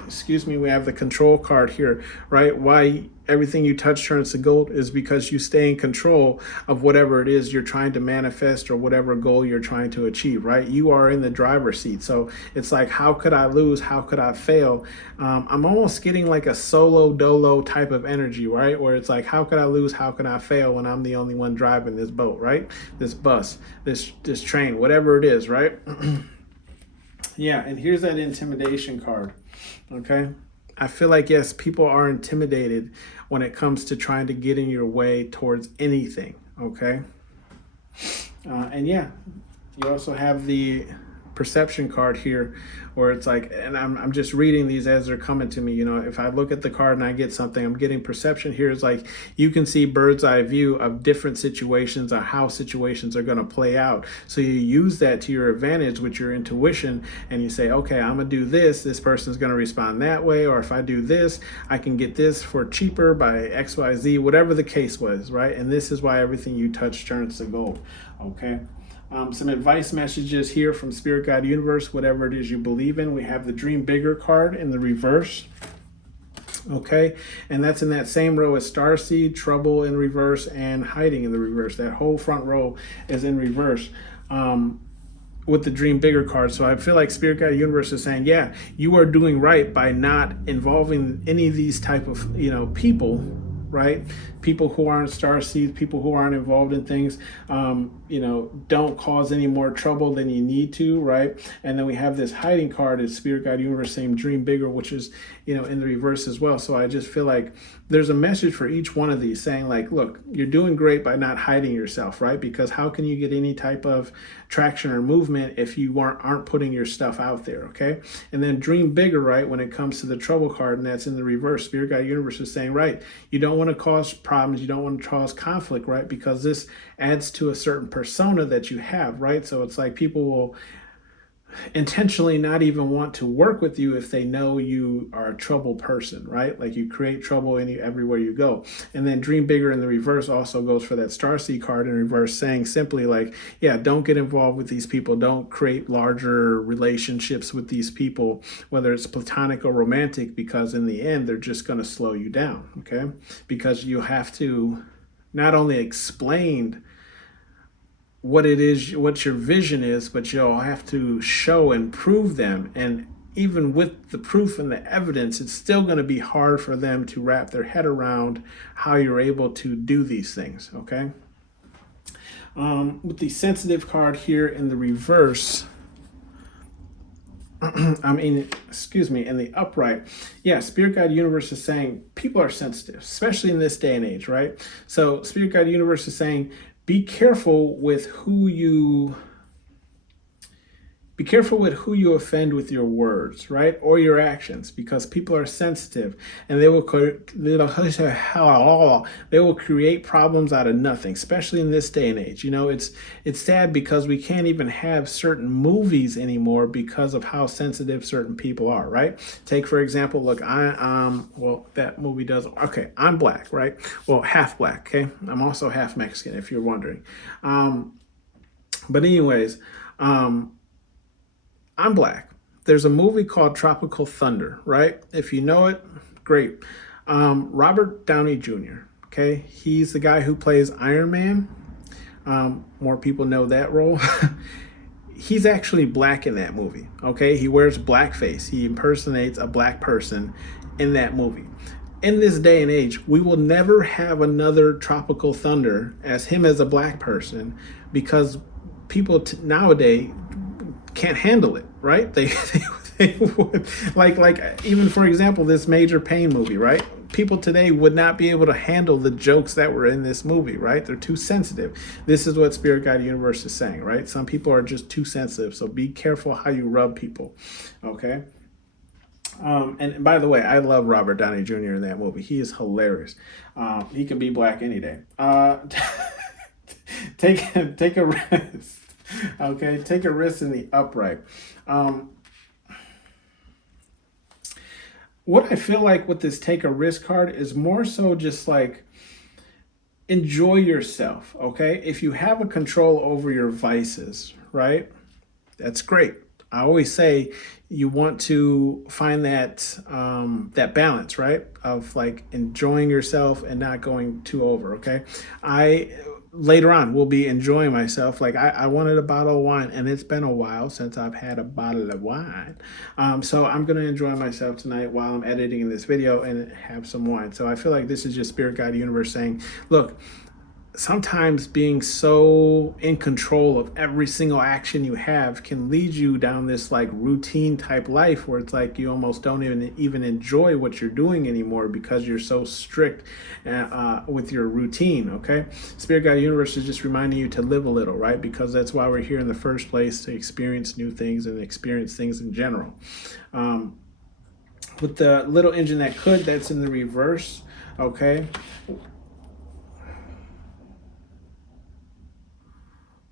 we have the control card here, right? Why everything you touch turns to gold is because you stay in control of whatever it is you're trying to manifest, or whatever goal you're trying to achieve, right? You are in the driver's seat. So it's like, how could I lose? How could I fail? I'm almost getting like a solo dolo type of energy, right? Where it's like, how could I lose? How can I fail when I'm the only one driving this boat, right? This bus, this train, whatever it is, right? Yeah, and here's that intimidation card, okay? I feel like, yes, people are intimidated when it comes to trying to get in your way towards anything, okay? And yeah, you also have the perception card here, where it's like, and I'm just reading these as they're coming to me. If I look at the card and I get something, I'm getting perception here. It's like you can see bird's eye view of different situations, or how situations are going to play out. So you use that to your advantage with your intuition, and you say, okay, I'm gonna do this person's going to respond that way, or if I do this, I can get this for cheaper by XYZ, whatever the case was, right? And this is why everything you touch turns to gold, okay? Some advice messages here from Spirit Guide Universe, whatever it is you believe in. We have the Dream Bigger card in the reverse. Okay, and that's in that same row as Starseed, Trouble in reverse, and Hiding in the reverse. That whole front row is in reverse with the Dream Bigger card. So I feel like Spirit Guide Universe is saying, yeah, you are doing right by not involving any of these type of people, right? People who aren't starseeds, people who aren't involved in things. don't cause any more trouble than you need to, right? And then we have this hiding card is Spirit Guide Universe saying dream bigger, which is, in the reverse as well. So I just feel like there's a message for each one of these saying like, look, you're doing great by not hiding yourself, right? Because how can you get any type of traction or movement if you aren't putting your stuff out there, okay? And then dream bigger, right? When it comes to the trouble card, and that's in the reverse, Spirit Guide Universe is saying, right, you don't want to cause problems, you don't want to cause conflict, right? Because this adds to a certain persona that you have, right? So it's like people will intentionally not even want to work with you if they know you are a trouble person, right? Like you create trouble everywhere you go. And then dream bigger in the reverse also goes for that Starseed card in reverse, saying simply like, yeah, don't get involved with these people. Don't create larger relationships with these people, whether it's platonic or romantic, because in the end, they're just going to slow you down, okay? Because you have to not only explain what it is, what your vision is, but you'll have to show and prove them. And even with the proof and the evidence, it's still going to be hard for them to wrap their head around how you're able to do these things, okay? With the sensitive card here in the reverse, in the upright, yeah, Spirit Guide Universe is saying people are sensitive, especially in this day and age, right? So Spirit Guide Universe is saying, be careful with who you offend with your words, right? Or your actions, because people are sensitive and they will create problems out of nothing, especially in this day and age. It's sad because we can't even have certain movies anymore because of how sensitive certain people are, right? Take, for example, look, that movie does, okay, I'm black, right? Well, half black, okay? I'm also half Mexican, if you're wondering. But anyways, I'm black. There's a movie called Tropical Thunder, right? If you know it, great. Robert Downey Jr., okay? He's the guy who plays Iron Man. More people know that role. He's actually black in that movie, okay? He wears blackface. He impersonates a black person in that movie. In this day and age, we will never have another Tropical Thunder as him as a black person, because people nowadays can't handle it, right? They would, like even for example, this Major Pain movie, right? People today would not be able to handle the jokes that were in this movie, right? They're too sensitive. This is what Spirit Guide Universe is saying, right? Some people are just too sensitive, so be careful how you rub people, okay? And by the way, I love Robert Downey Jr. in that movie. He is hilarious. He could be black any day. Take a rest. Okay, take a risk in the upright. What I feel like with this take a risk card is more so just like enjoy yourself, okay? If you have a control over your vices, right? That's great. I always say you want to find that that balance, right? Of like enjoying yourself and not going too over, okay? Later on will be enjoying myself. Like I wanted a bottle of wine, and it's been a while since I've had a bottle of wine. So I'm going to enjoy myself tonight while I'm editing this video and have some wine. So I feel like this is just Spirit Guide Universe saying, look, sometimes being so in control of every single action you have can lead you down this like routine type life where it's like you almost don't even enjoy what you're doing anymore because you're so strict with your routine, okay? Spirit Guide Universe is just reminding you to live a little, right? Because that's why we're here in the first place, to experience new things and experience things in general. With the little engine that could, that's in the reverse, okay?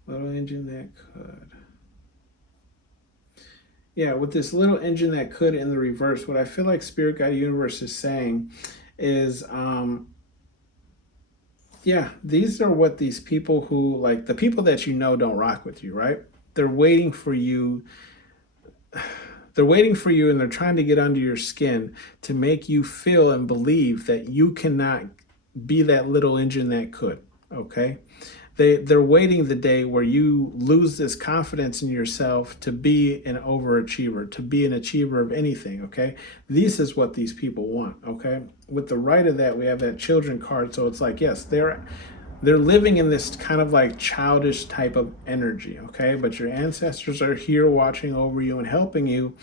Little engine that could. Yeah, with this little engine that could in the reverse, what I feel like Spirit Guide Universe is saying is, yeah, these are what these people who, like, the people that you know don't rock with you, right? They're waiting for you. They're waiting for you, and they're trying to get under your skin to make you feel and believe that you cannot be that little engine that could, okay? They're waiting the day where you lose this confidence in yourself to be an overachiever, to be an achiever of anything, okay? This is what these people want, okay? With the right of that, we have that children card. So it's like, yes, they're living in this kind of like childish type of energy, okay? But your ancestors are here watching over you and helping you.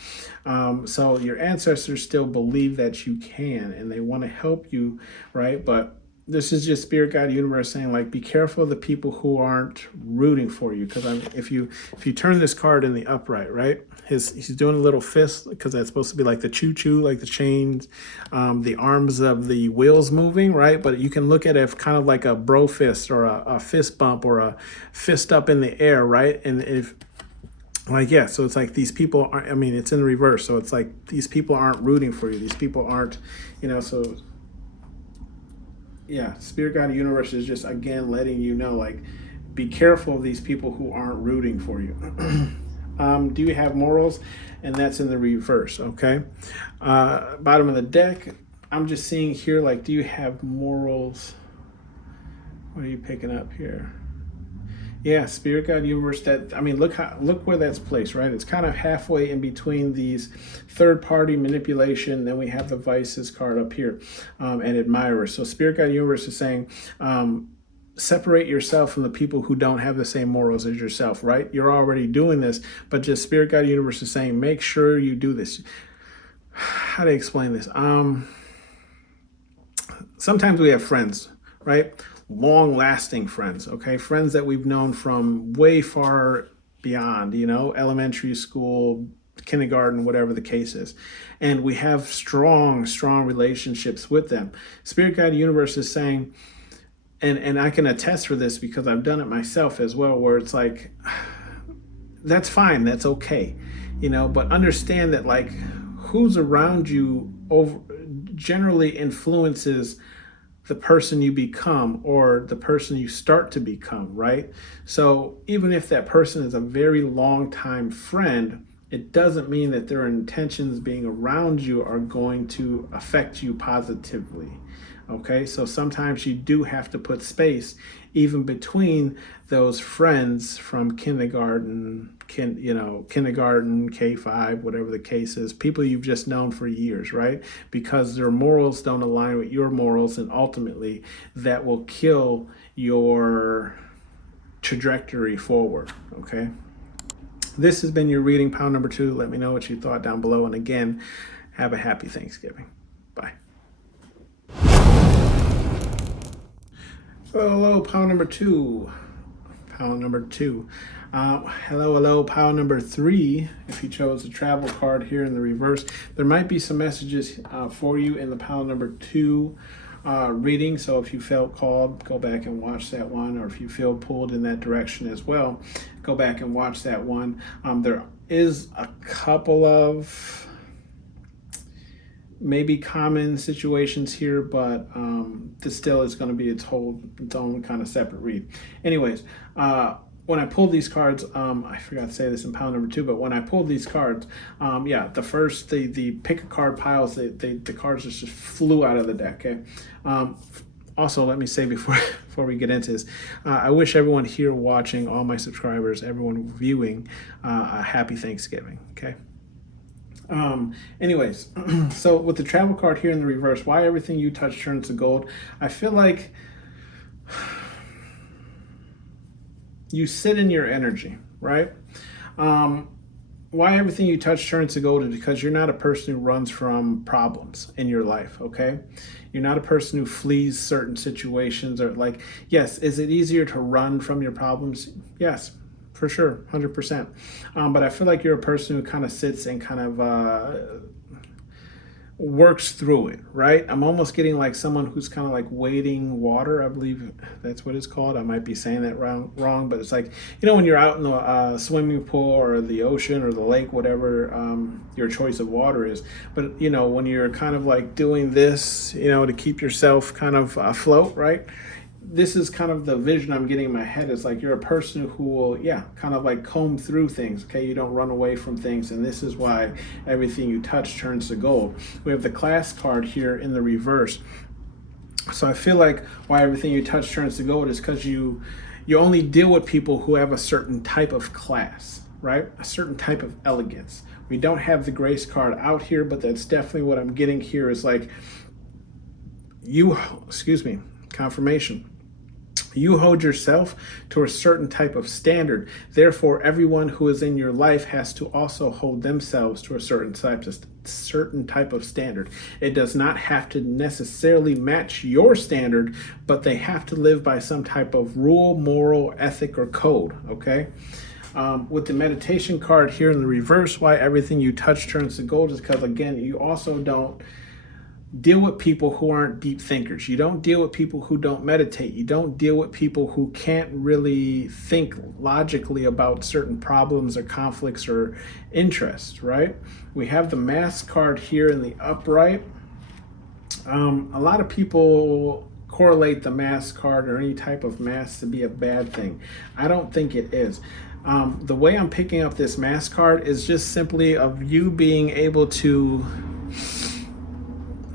So your ancestors still believe that you can and they want to help you, right? But this is just spirit guide universe saying, like, be careful of the people who aren't rooting for you. Because if you turn this card in the upright, right, he's doing a little fist, because that's supposed to be like the choo-choo, like the chains, the arms of the wheels moving, right? But you can look at it kind of like a bro fist or a fist bump or a fist up in the air, right? And if like, yeah, so it's like these people aren't, I mean, it's in reverse, so it's like these people aren't rooting for you, these people aren't, so yeah, spirit guide universe is just again letting you know, like, be careful of these people who aren't rooting for you. Do you have morals? And that's in the reverse, okay? Bottom of the deck, I'm just seeing here, like, do you have morals? What are you picking up here? Yeah, spirit guide universe. That, I mean, look where that's placed, right? It's kind of halfway in between these third-party manipulation. Then we have the vices card up here, and admirers. So spirit guide universe is saying, separate yourself from the people who don't have the same morals as yourself, right? You're already doing this, but just spirit guide universe is saying, make sure you do this. How do I explain this? Sometimes we have friends, right? Long-lasting friends, okay? Friends that we've known from way far beyond, elementary school, kindergarten, whatever the case is. And we have strong relationships with them. Spirit guide universe is saying, and I can attest for this because I've done it myself as well, where it's like, that's fine, that's okay, but understand that, like, who's around you generally influences the person you become or the person you start to become, right? So even if that person is a very long time friend, it doesn't mean that their intentions being around you are going to affect you positively. Okay, so sometimes you do have to put space even between those friends from kindergarten, K5, whatever the case is, people you've just known for years, right? Because their morals don't align with your morals, and ultimately that will kill your trajectory forward, okay? This has been your reading, pile number 2. Let me know what you thought down below, and again, have a happy Thanksgiving. Bye. Hello, pile number 2. Pile number 2. Hello, pile number 3. If you chose the travel card here in the reverse, there might be some messages for you in the pile number 2 reading. So if you felt called, go back and watch that one. Or if you feel pulled in that direction as well, go back and watch that one. There is a couple of maybe common situations here, but this still is going to be its own kind of separate read. Anyways, when I pulled these cards, I forgot to say this in pile number 2, but when I pulled these cards, the pick a card piles, the cards just flew out of the deck. Okay. Also, let me say before we get into this, I wish everyone here watching, all my subscribers, everyone viewing, a happy Thanksgiving. Okay. Anyways, so with the travel card here in the reverse, why everything you touch turns to gold? I feel like you sit in your energy, right? Why everything you touch turns to gold is because you're not a person who runs from problems in your life, okay? You're not a person who flees certain situations, or like, yes, is it easier to run from your problems? Yes. For sure, 100%. But I feel like you're a person who kind of sits and kind of works through it, right? I'm almost getting like someone who's kind of like wading water. I believe that's what it's called. I might be saying that wrong, but it's like, when you're out in the swimming pool or the ocean or the lake, whatever your choice of water is. But, when you're kind of like doing this, to keep yourself kind of afloat, right? This is kind of the vision I'm getting in my head. It's like you're a person who will, kind of like comb through things, okay? You don't run away from things, and this is why everything you touch turns to gold. We have the class card here in the reverse. So I feel like why everything you touch turns to gold is because you only deal with people who have a certain type of class, right? A certain type of elegance. We don't have the grace card out here, but that's definitely what I'm getting here is like confirmation. You hold yourself to a certain type of standard. Therefore, everyone who is in your life has to also hold themselves to a certain type of standard. It does not have to necessarily match your standard, but they have to live by some type of rule, moral, ethic, or code. Okay. With the meditation card here in the reverse, why everything you touch turns to gold is because, again, you also don't deal with people who aren't deep thinkers. You don't deal with people who don't meditate. You don't deal with people who can't really think logically about certain problems or conflicts or interests, right? We have the Mass card here in the upright. A lot of people correlate the Mass card or any type of Mass to be a bad thing. I don't think it is. The way I'm picking up this Mass card is just simply of you being able to,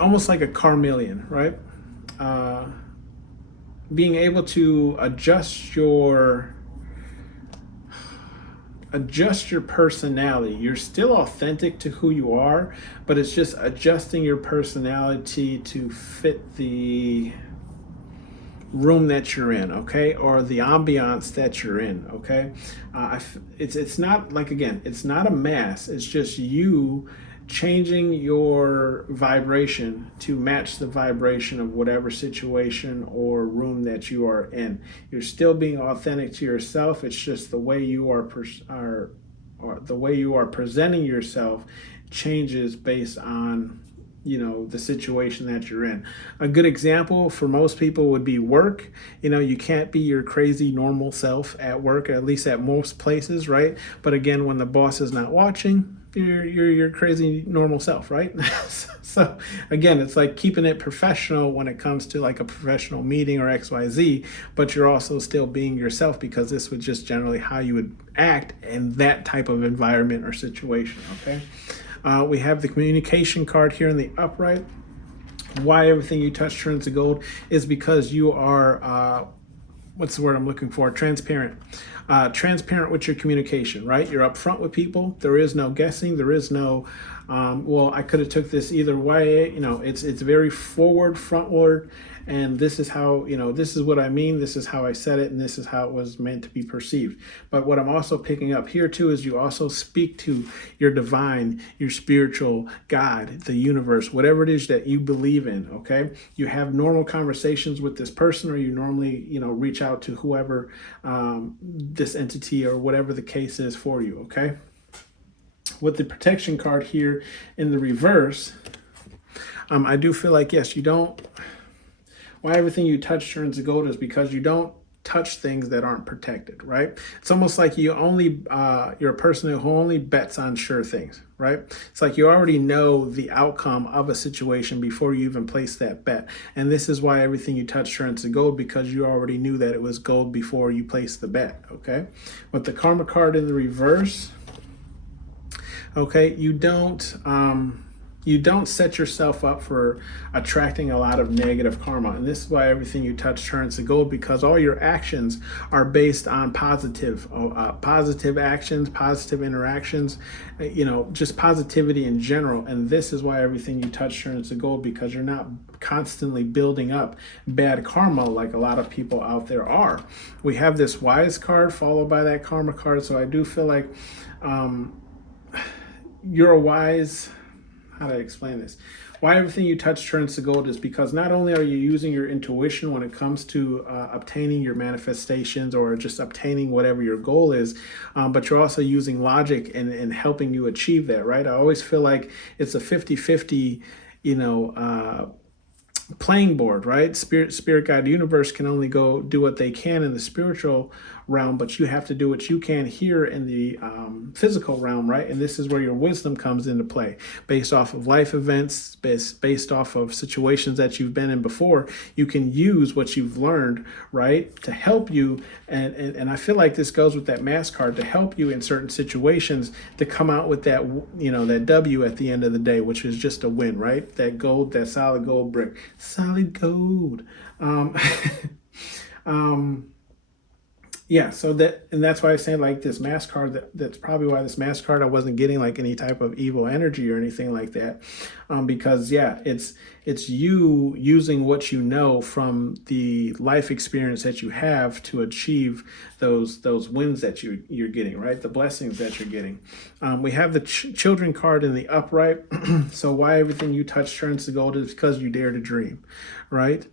almost like a chameleon, right? Being able to adjust your personality. You're still authentic to who you are, but it's just adjusting your personality to fit the room that you're in, okay, or the ambiance that you're in, okay. It's not like, again, it's not a mass. It's just you changing your vibration to match the vibration of whatever situation or room that you are in. You're still being authentic to yourself. It's just the way you are or the way you are presenting yourself changes based on, you know, the situation that you're in. A good example for most people would be work. You know, you can't be your crazy normal self at work, at least at most places, right? But again, when the boss is not watching, you're your crazy normal self, right? So again, it's like keeping it professional when it comes to like a professional meeting or XYZ, but you're also still being yourself, because this would just generally how you would act in that type of environment or situation, okay? We have the communication card here in the upright. Why everything you touch turns to gold is because you are, what's the word I'm looking for? Transparent. Transparent with your communication, right? You're upfront with people. There is no guessing. There is no, well, I could have took this either way. You know, it's very forward, frontward, and this is how, you know, this is what I mean. This is how I said it, and this is how it was meant to be perceived. But what I'm also picking up here too is you also speak to your divine, your spiritual God, the universe, whatever it is that you believe in. Okay, you have normal conversations with this person, or you normally, you know, reach out to whoever, this entity or whatever the case is for you. Okay. With the protection card here in the reverse, I do feel like, yes, you don't, why everything you touch turns to gold is because you don't touch things that aren't protected, right? It's almost like you only, you're a person who only bets on sure things, right? It's like you already know the outcome of a situation before you even place that bet. And this is why everything you touch turns to gold, because you already knew that it was gold before you placed the bet, okay? With the karma card in the reverse, okay, you don't set yourself up for attracting a lot of negative karma. And this is why everything you touch turns to gold, because all your actions are based on positive actions, positive interactions, you know, just positivity in general. And this is why everything you touch turns to gold, because you're not constantly building up bad karma like a lot of people out there are. We have this wise card followed by that karma card. So I do feel like you're a wise, how do I explain this? Why everything you touch turns to gold is because not only are you using your intuition when it comes to obtaining your manifestations or just obtaining whatever your goal is, but you're also using logic and helping you achieve that, right? I always feel like it's a 50-50, you know, playing board, right? Spirit guide, universe can only go do what they can in the spiritual realm, but you have to do what you can here in the physical realm, right? And this is where your wisdom comes into play, based off of life events, based off of situations that you've been in before. You can use what you've learned, right, to help you. And I feel like this goes with that mass card, to help you in certain situations to come out with that, you know, that W at the end of the day, which is just a win, right? That gold, that solid gold brick, solid gold. Yeah, so that's why I say like this mask card, that's probably why this mask card I wasn't getting like any type of evil energy or anything like that, because yeah, it's you using what you know from the life experience that you have to achieve those wins that you're getting, right? The blessings that you're getting. We have the children card in the upright. So why everything you touch turns to gold is because you dare to dream, right?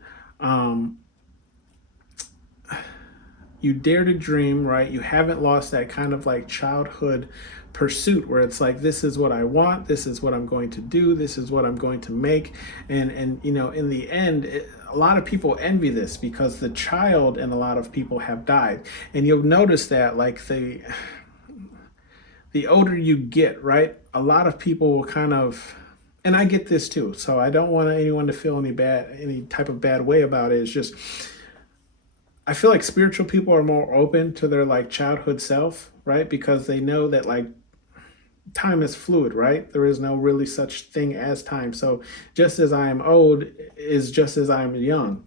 You dare to dream, right? You haven't lost that kind of like childhood pursuit where it's like, this is what I want, this is what I'm going to do, this is what I'm going to make. And you know, in the end, a lot of people envy this because the child and a lot of people have died. And you'll notice that like the older you get, right? A lot of people will kind of, and I get this too, so I don't want anyone to feel any type of bad way about it. It's just, I feel like spiritual people are more open to their like childhood self, right? Because they know that like time is fluid, right? There is no really such thing as time. So just as I am old is just as I am young.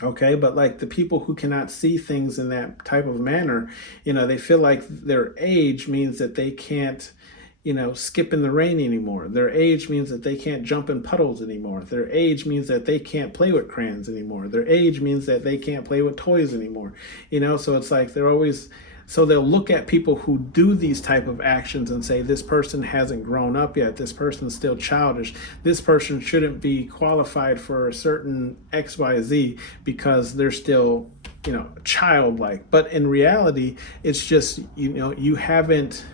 Okay, but like the people who cannot see things in that type of manner, you know, they feel like their age means that they can't, you know, skip in the rain anymore. Their age means that they can't jump in puddles anymore. Their age means that they can't play with crayons anymore. Their age means that they can't play with toys anymore. You know, so it's like they're always, so they'll look at people who do these type of actions and say, this person hasn't grown up yet. This person's still childish. This person shouldn't be qualified for a certain XYZ because they're still, you know, childlike. But in reality, it's just, you know, you haven't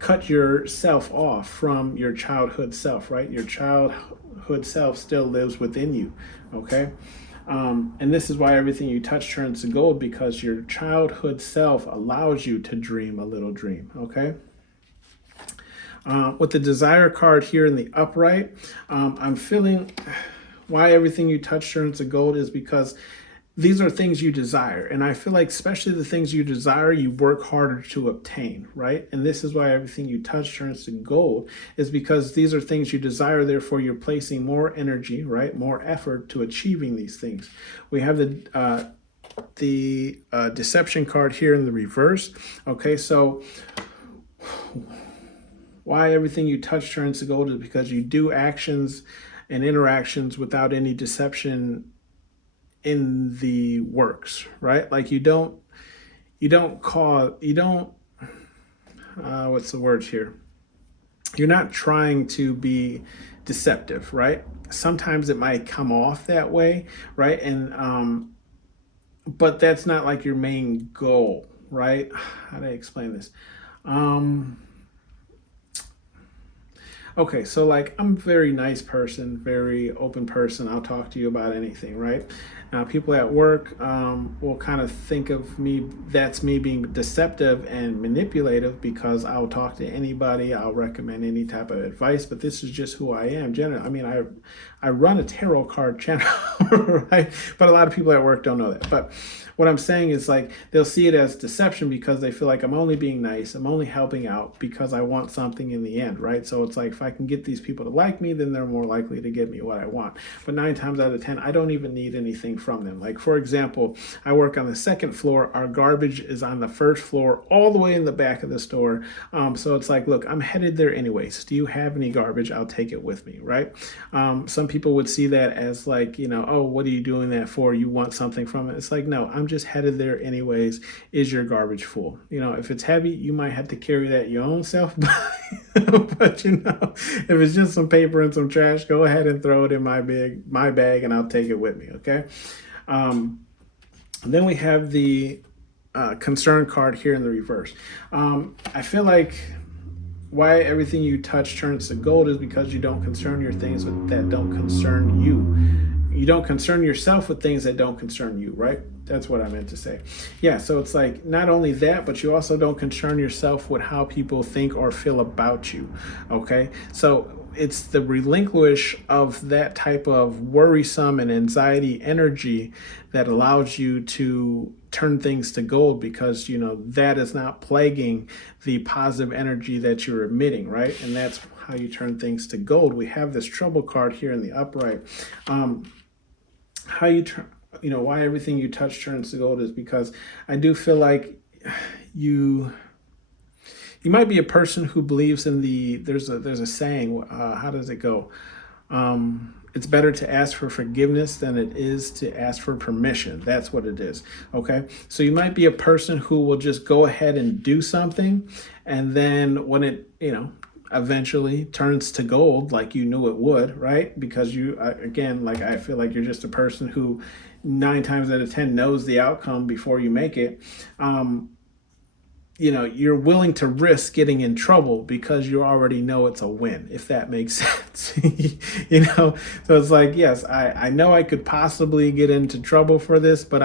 cut yourself off from your childhood self, right? Your childhood self still lives within you, okay? And this is why everything you touch turns to gold, because your childhood self allows you to dream a little dream, okay? With the desire card here in the upright, I'm feeling why everything you touch turns to gold is because these are things you desire. And I feel like especially the things you desire, you work harder to obtain, right? And this is why everything you touch turns to gold, is because these are things you desire. Therefore, you're placing more energy, right? More effort to achieving these things. We have the deception card here in the reverse. Okay, so why everything you touch turns to gold is because you do actions and interactions without any deception in the works, right? Like you don't what's the word here? You're not trying to be deceptive, right? Sometimes it might come off that way, right? And but that's not like your main goal, right? How do I explain this? Okay, so like I'm a very nice person, very open person. I'll talk to you about anything, right? Now, people at work will kind of think of me, that's me being deceptive and manipulative because I'll talk to anybody. I'll recommend any type of advice, but this is just who I am. Generally, I mean, I run a tarot card channel, right? But a lot of people at work don't know that. But what I'm saying is like they'll see it as deception because they feel like I'm only being nice, I'm only helping out because I want something in the end, right? So it's like if I can get these people to like me, then they're more likely to give me what I want. But 9 times out of 10, I don't even need anything from them. Like for example, I work on the second floor. Our garbage is on the first floor, all the way in the back of the store. So it's like, look, I'm headed there anyways. Do you have any garbage? I'll take it with me, right? Some people would see that as like, you know, oh, what are you doing that for? You want something from it? It's like, no, I'm just headed there anyways. Is your garbage full? You know, if it's heavy, you might have to carry that your own self. But you know, if it's just some paper and some trash, go ahead and throw it in my bag, and I'll take it with me. Okay. Then we have the concern card here in the reverse. I feel like why everything you touch turns to gold is because you don't concern your things that don't concern you. You don't concern yourself with things that don't concern you, right? That's what I meant to say. Yeah, so it's like not only that, but you also don't concern yourself with how people think or feel about you, okay? So it's the relinquish of that type of worrisome and anxiety energy that allows you to turn things to gold, because you know that is not plaguing the positive energy that you're emitting, right? And that's how you turn things to gold. We have this trouble card here in the upright. why everything you touch turns to gold is because I do feel like you might be a person who believes in there's a saying, how does it go? It's better to ask for forgiveness than it is to ask for permission. That's what it is. Okay. So you might be a person who will just go ahead and do something. And then when it, eventually turns to gold, like you knew it would, right? Because again, like I feel like you're just a person who 9 times out of 10 knows the outcome before you make it. You're willing to risk getting in trouble because you already know it's a win, if that makes sense. So it's like, yes, I know I could possibly get into trouble for this, but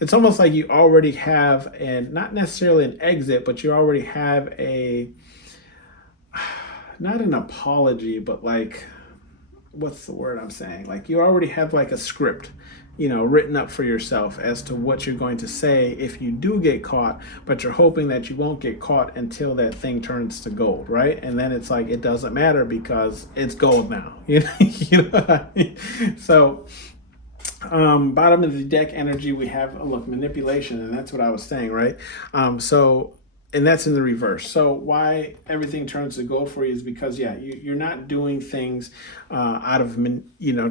it's almost like you already have, and not necessarily an exit, but you already have not an apology, but like, what's the word I'm saying? Like you already have like a script, written up for yourself as to what you're going to say if you do get caught, but you're hoping that you won't get caught until that thing turns to gold, right? And then it's like, it doesn't matter because it's gold now. You know what I mean? So, bottom of the deck energy, we have, look, manipulation, and that's what I was saying, right? And that's in the reverse. So why everything turns to gold for you is because, you're not doing things out of,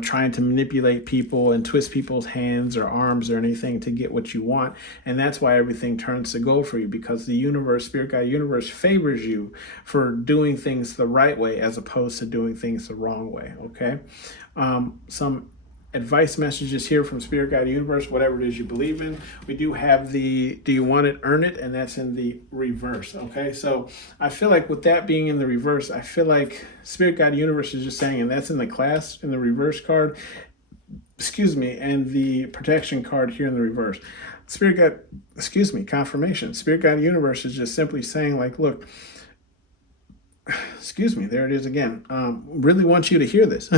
trying to manipulate people and twist people's hands or arms or anything to get what you want. And that's why everything turns to gold for you, because the universe, spirit guide universe, favors you for doing things the right way as opposed to doing things the wrong way, okay? Some advice messages here from spirit guide universe, whatever it is you believe in. We do have the do you want it, earn it, and that's in the reverse. Okay, so I feel like with that being in the reverse, I feel like spirit guide universe is just saying, and that's in the class in the reverse card, and the protection card here in the reverse. Spirit guide, confirmation. Spirit guide universe is just simply saying, like, look, there it is again. Really want you to hear this.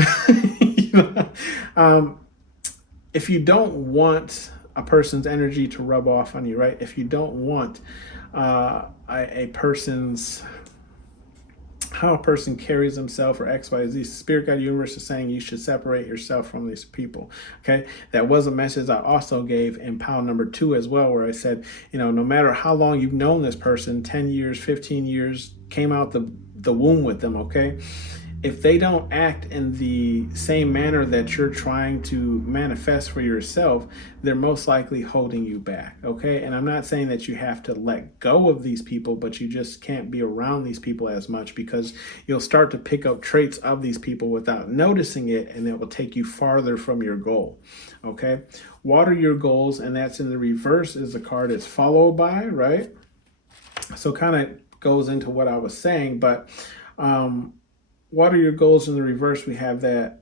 If you don't want a person's energy to rub off on you, right? If you don't want a person's, how a person carries himself or X, Y, Z, spirit guide universe is saying you should separate yourself from these people. Okay. That was a message I also gave in pile number 2 as well, where I said, no matter how long you've known this person, 10 years, 15 years, came out the womb with them. Okay. If they don't act in the same manner that you're trying to manifest for yourself, they're most likely holding you back, okay? And I'm not saying that you have to let go of these people, but you just can't be around these people as much because you'll start to pick up traits of these people without noticing it, and it will take you farther from your goal, okay? Water your goals, and that's in the reverse is the card is followed by, right? So kind of goes into what I was saying, but what are your goals in the reverse? We have that,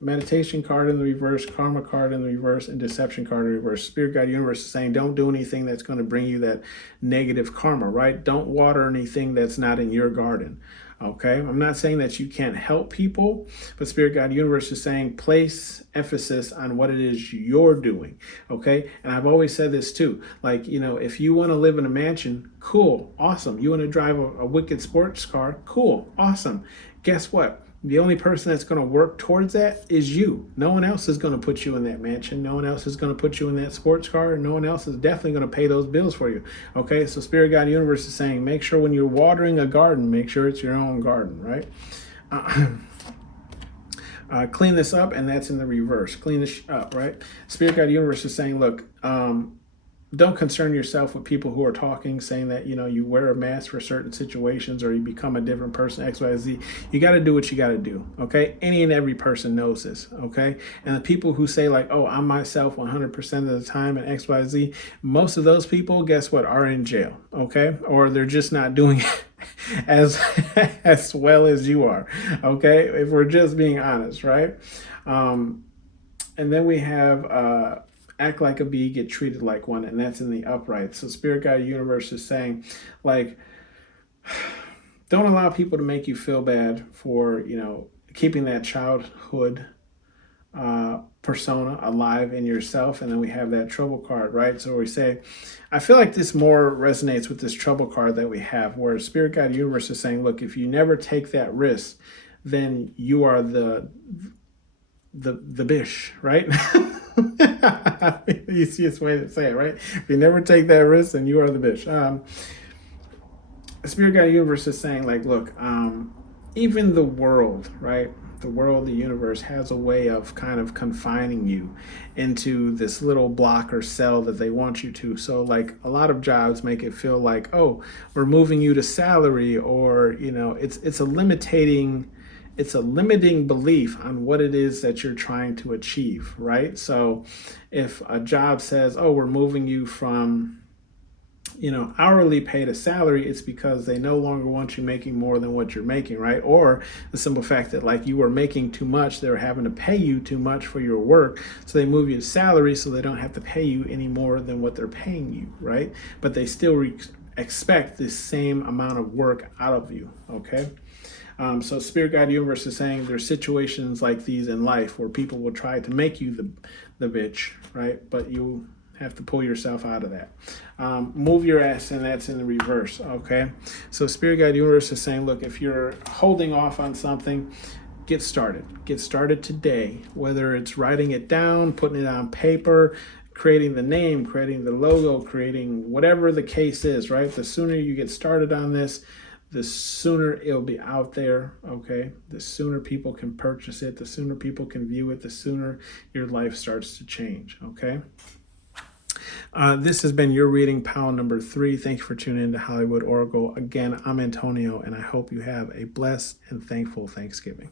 meditation card in the reverse, karma card in the reverse, and deception card in the reverse. Spirit guide universe is saying don't do anything that's going to bring you that negative karma, right? Don't water anything that's not in your garden. Okay, I'm not saying that you can't help people, but Spirit Guide Universe is saying place emphasis on what it is you're doing. Okay, and I've always said this too. Like, if you want to live in a mansion, cool, awesome. You want to drive a wicked sports car, cool, awesome. Guess what? The only person that's going to work towards that is you. No one else is going to put you in that mansion. No one else is going to put you in that sports car. No one else is definitely going to pay those bills for you. Okay, so Spirit Guide Universe is saying make sure when you're watering a garden, make sure it's your own garden, right? Clean this up, and that's in the reverse. Clean this up, right? Spirit Guide Universe is saying, look, don't concern yourself with people who are talking, saying that, you wear a mask for certain situations or you become a different person, X, Y, Z. You got to do what you got to do, okay? Any and every person knows this, okay? And the people who say like, oh, I'm myself 100% of the time and X, Y, Z, most of those people, guess what, are in jail, okay? Or they're just not doing it as well as you are, okay? If we're just being honest, right? And then we have act like a bee, get treated like one, and that's in the upright. So Spirit Guide Universe is saying, like, don't allow people to make you feel bad for, keeping that childhood persona alive in yourself. And then we have that trouble card, right? So we say, I feel like this more resonates with this trouble card that we have, where Spirit Guide Universe is saying, look, if you never take that risk, then you are the bish, right? The easiest way to say it, right? If you never take that risk, then you are the bitch. The Spirit Guide Universe is saying, like, look, even the world, right? The world, the universe has a way of kind of confining you into this little block or cell that they want you to. So, like, a lot of jobs make it feel like, oh, we're moving you to salary, or it's a limiting belief on what it is that you're trying to achieve, right? So, if a job says, oh, we're moving you from hourly pay to salary, it's because they no longer want you making more than what you're making, right? Or the simple fact that, like, you were making too much, they're having to pay you too much for your work, so they move you to salary so they don't have to pay you any more than what they're paying you, right? But they still expect the same amount of work out of you, okay? So Spirit Guide Universe is saying there's situations like these in life where people will try to make you the bitch, right? But you have to pull yourself out of that. Move your ass, and that's in the reverse, okay? So Spirit Guide Universe is saying, look, if you're holding off on something, get started. Get started today, whether it's writing it down, putting it on paper, creating the name, creating the logo, creating whatever the case is, right? The sooner you get started on this, the sooner it'll be out there, okay? The sooner people can purchase it, the sooner people can view it, the sooner your life starts to change, okay? This has been your reading, pal number 3. Thank you for tuning in to Hollywood Oracle. Again, I'm Antonio, and I hope you have a blessed and thankful Thanksgiving.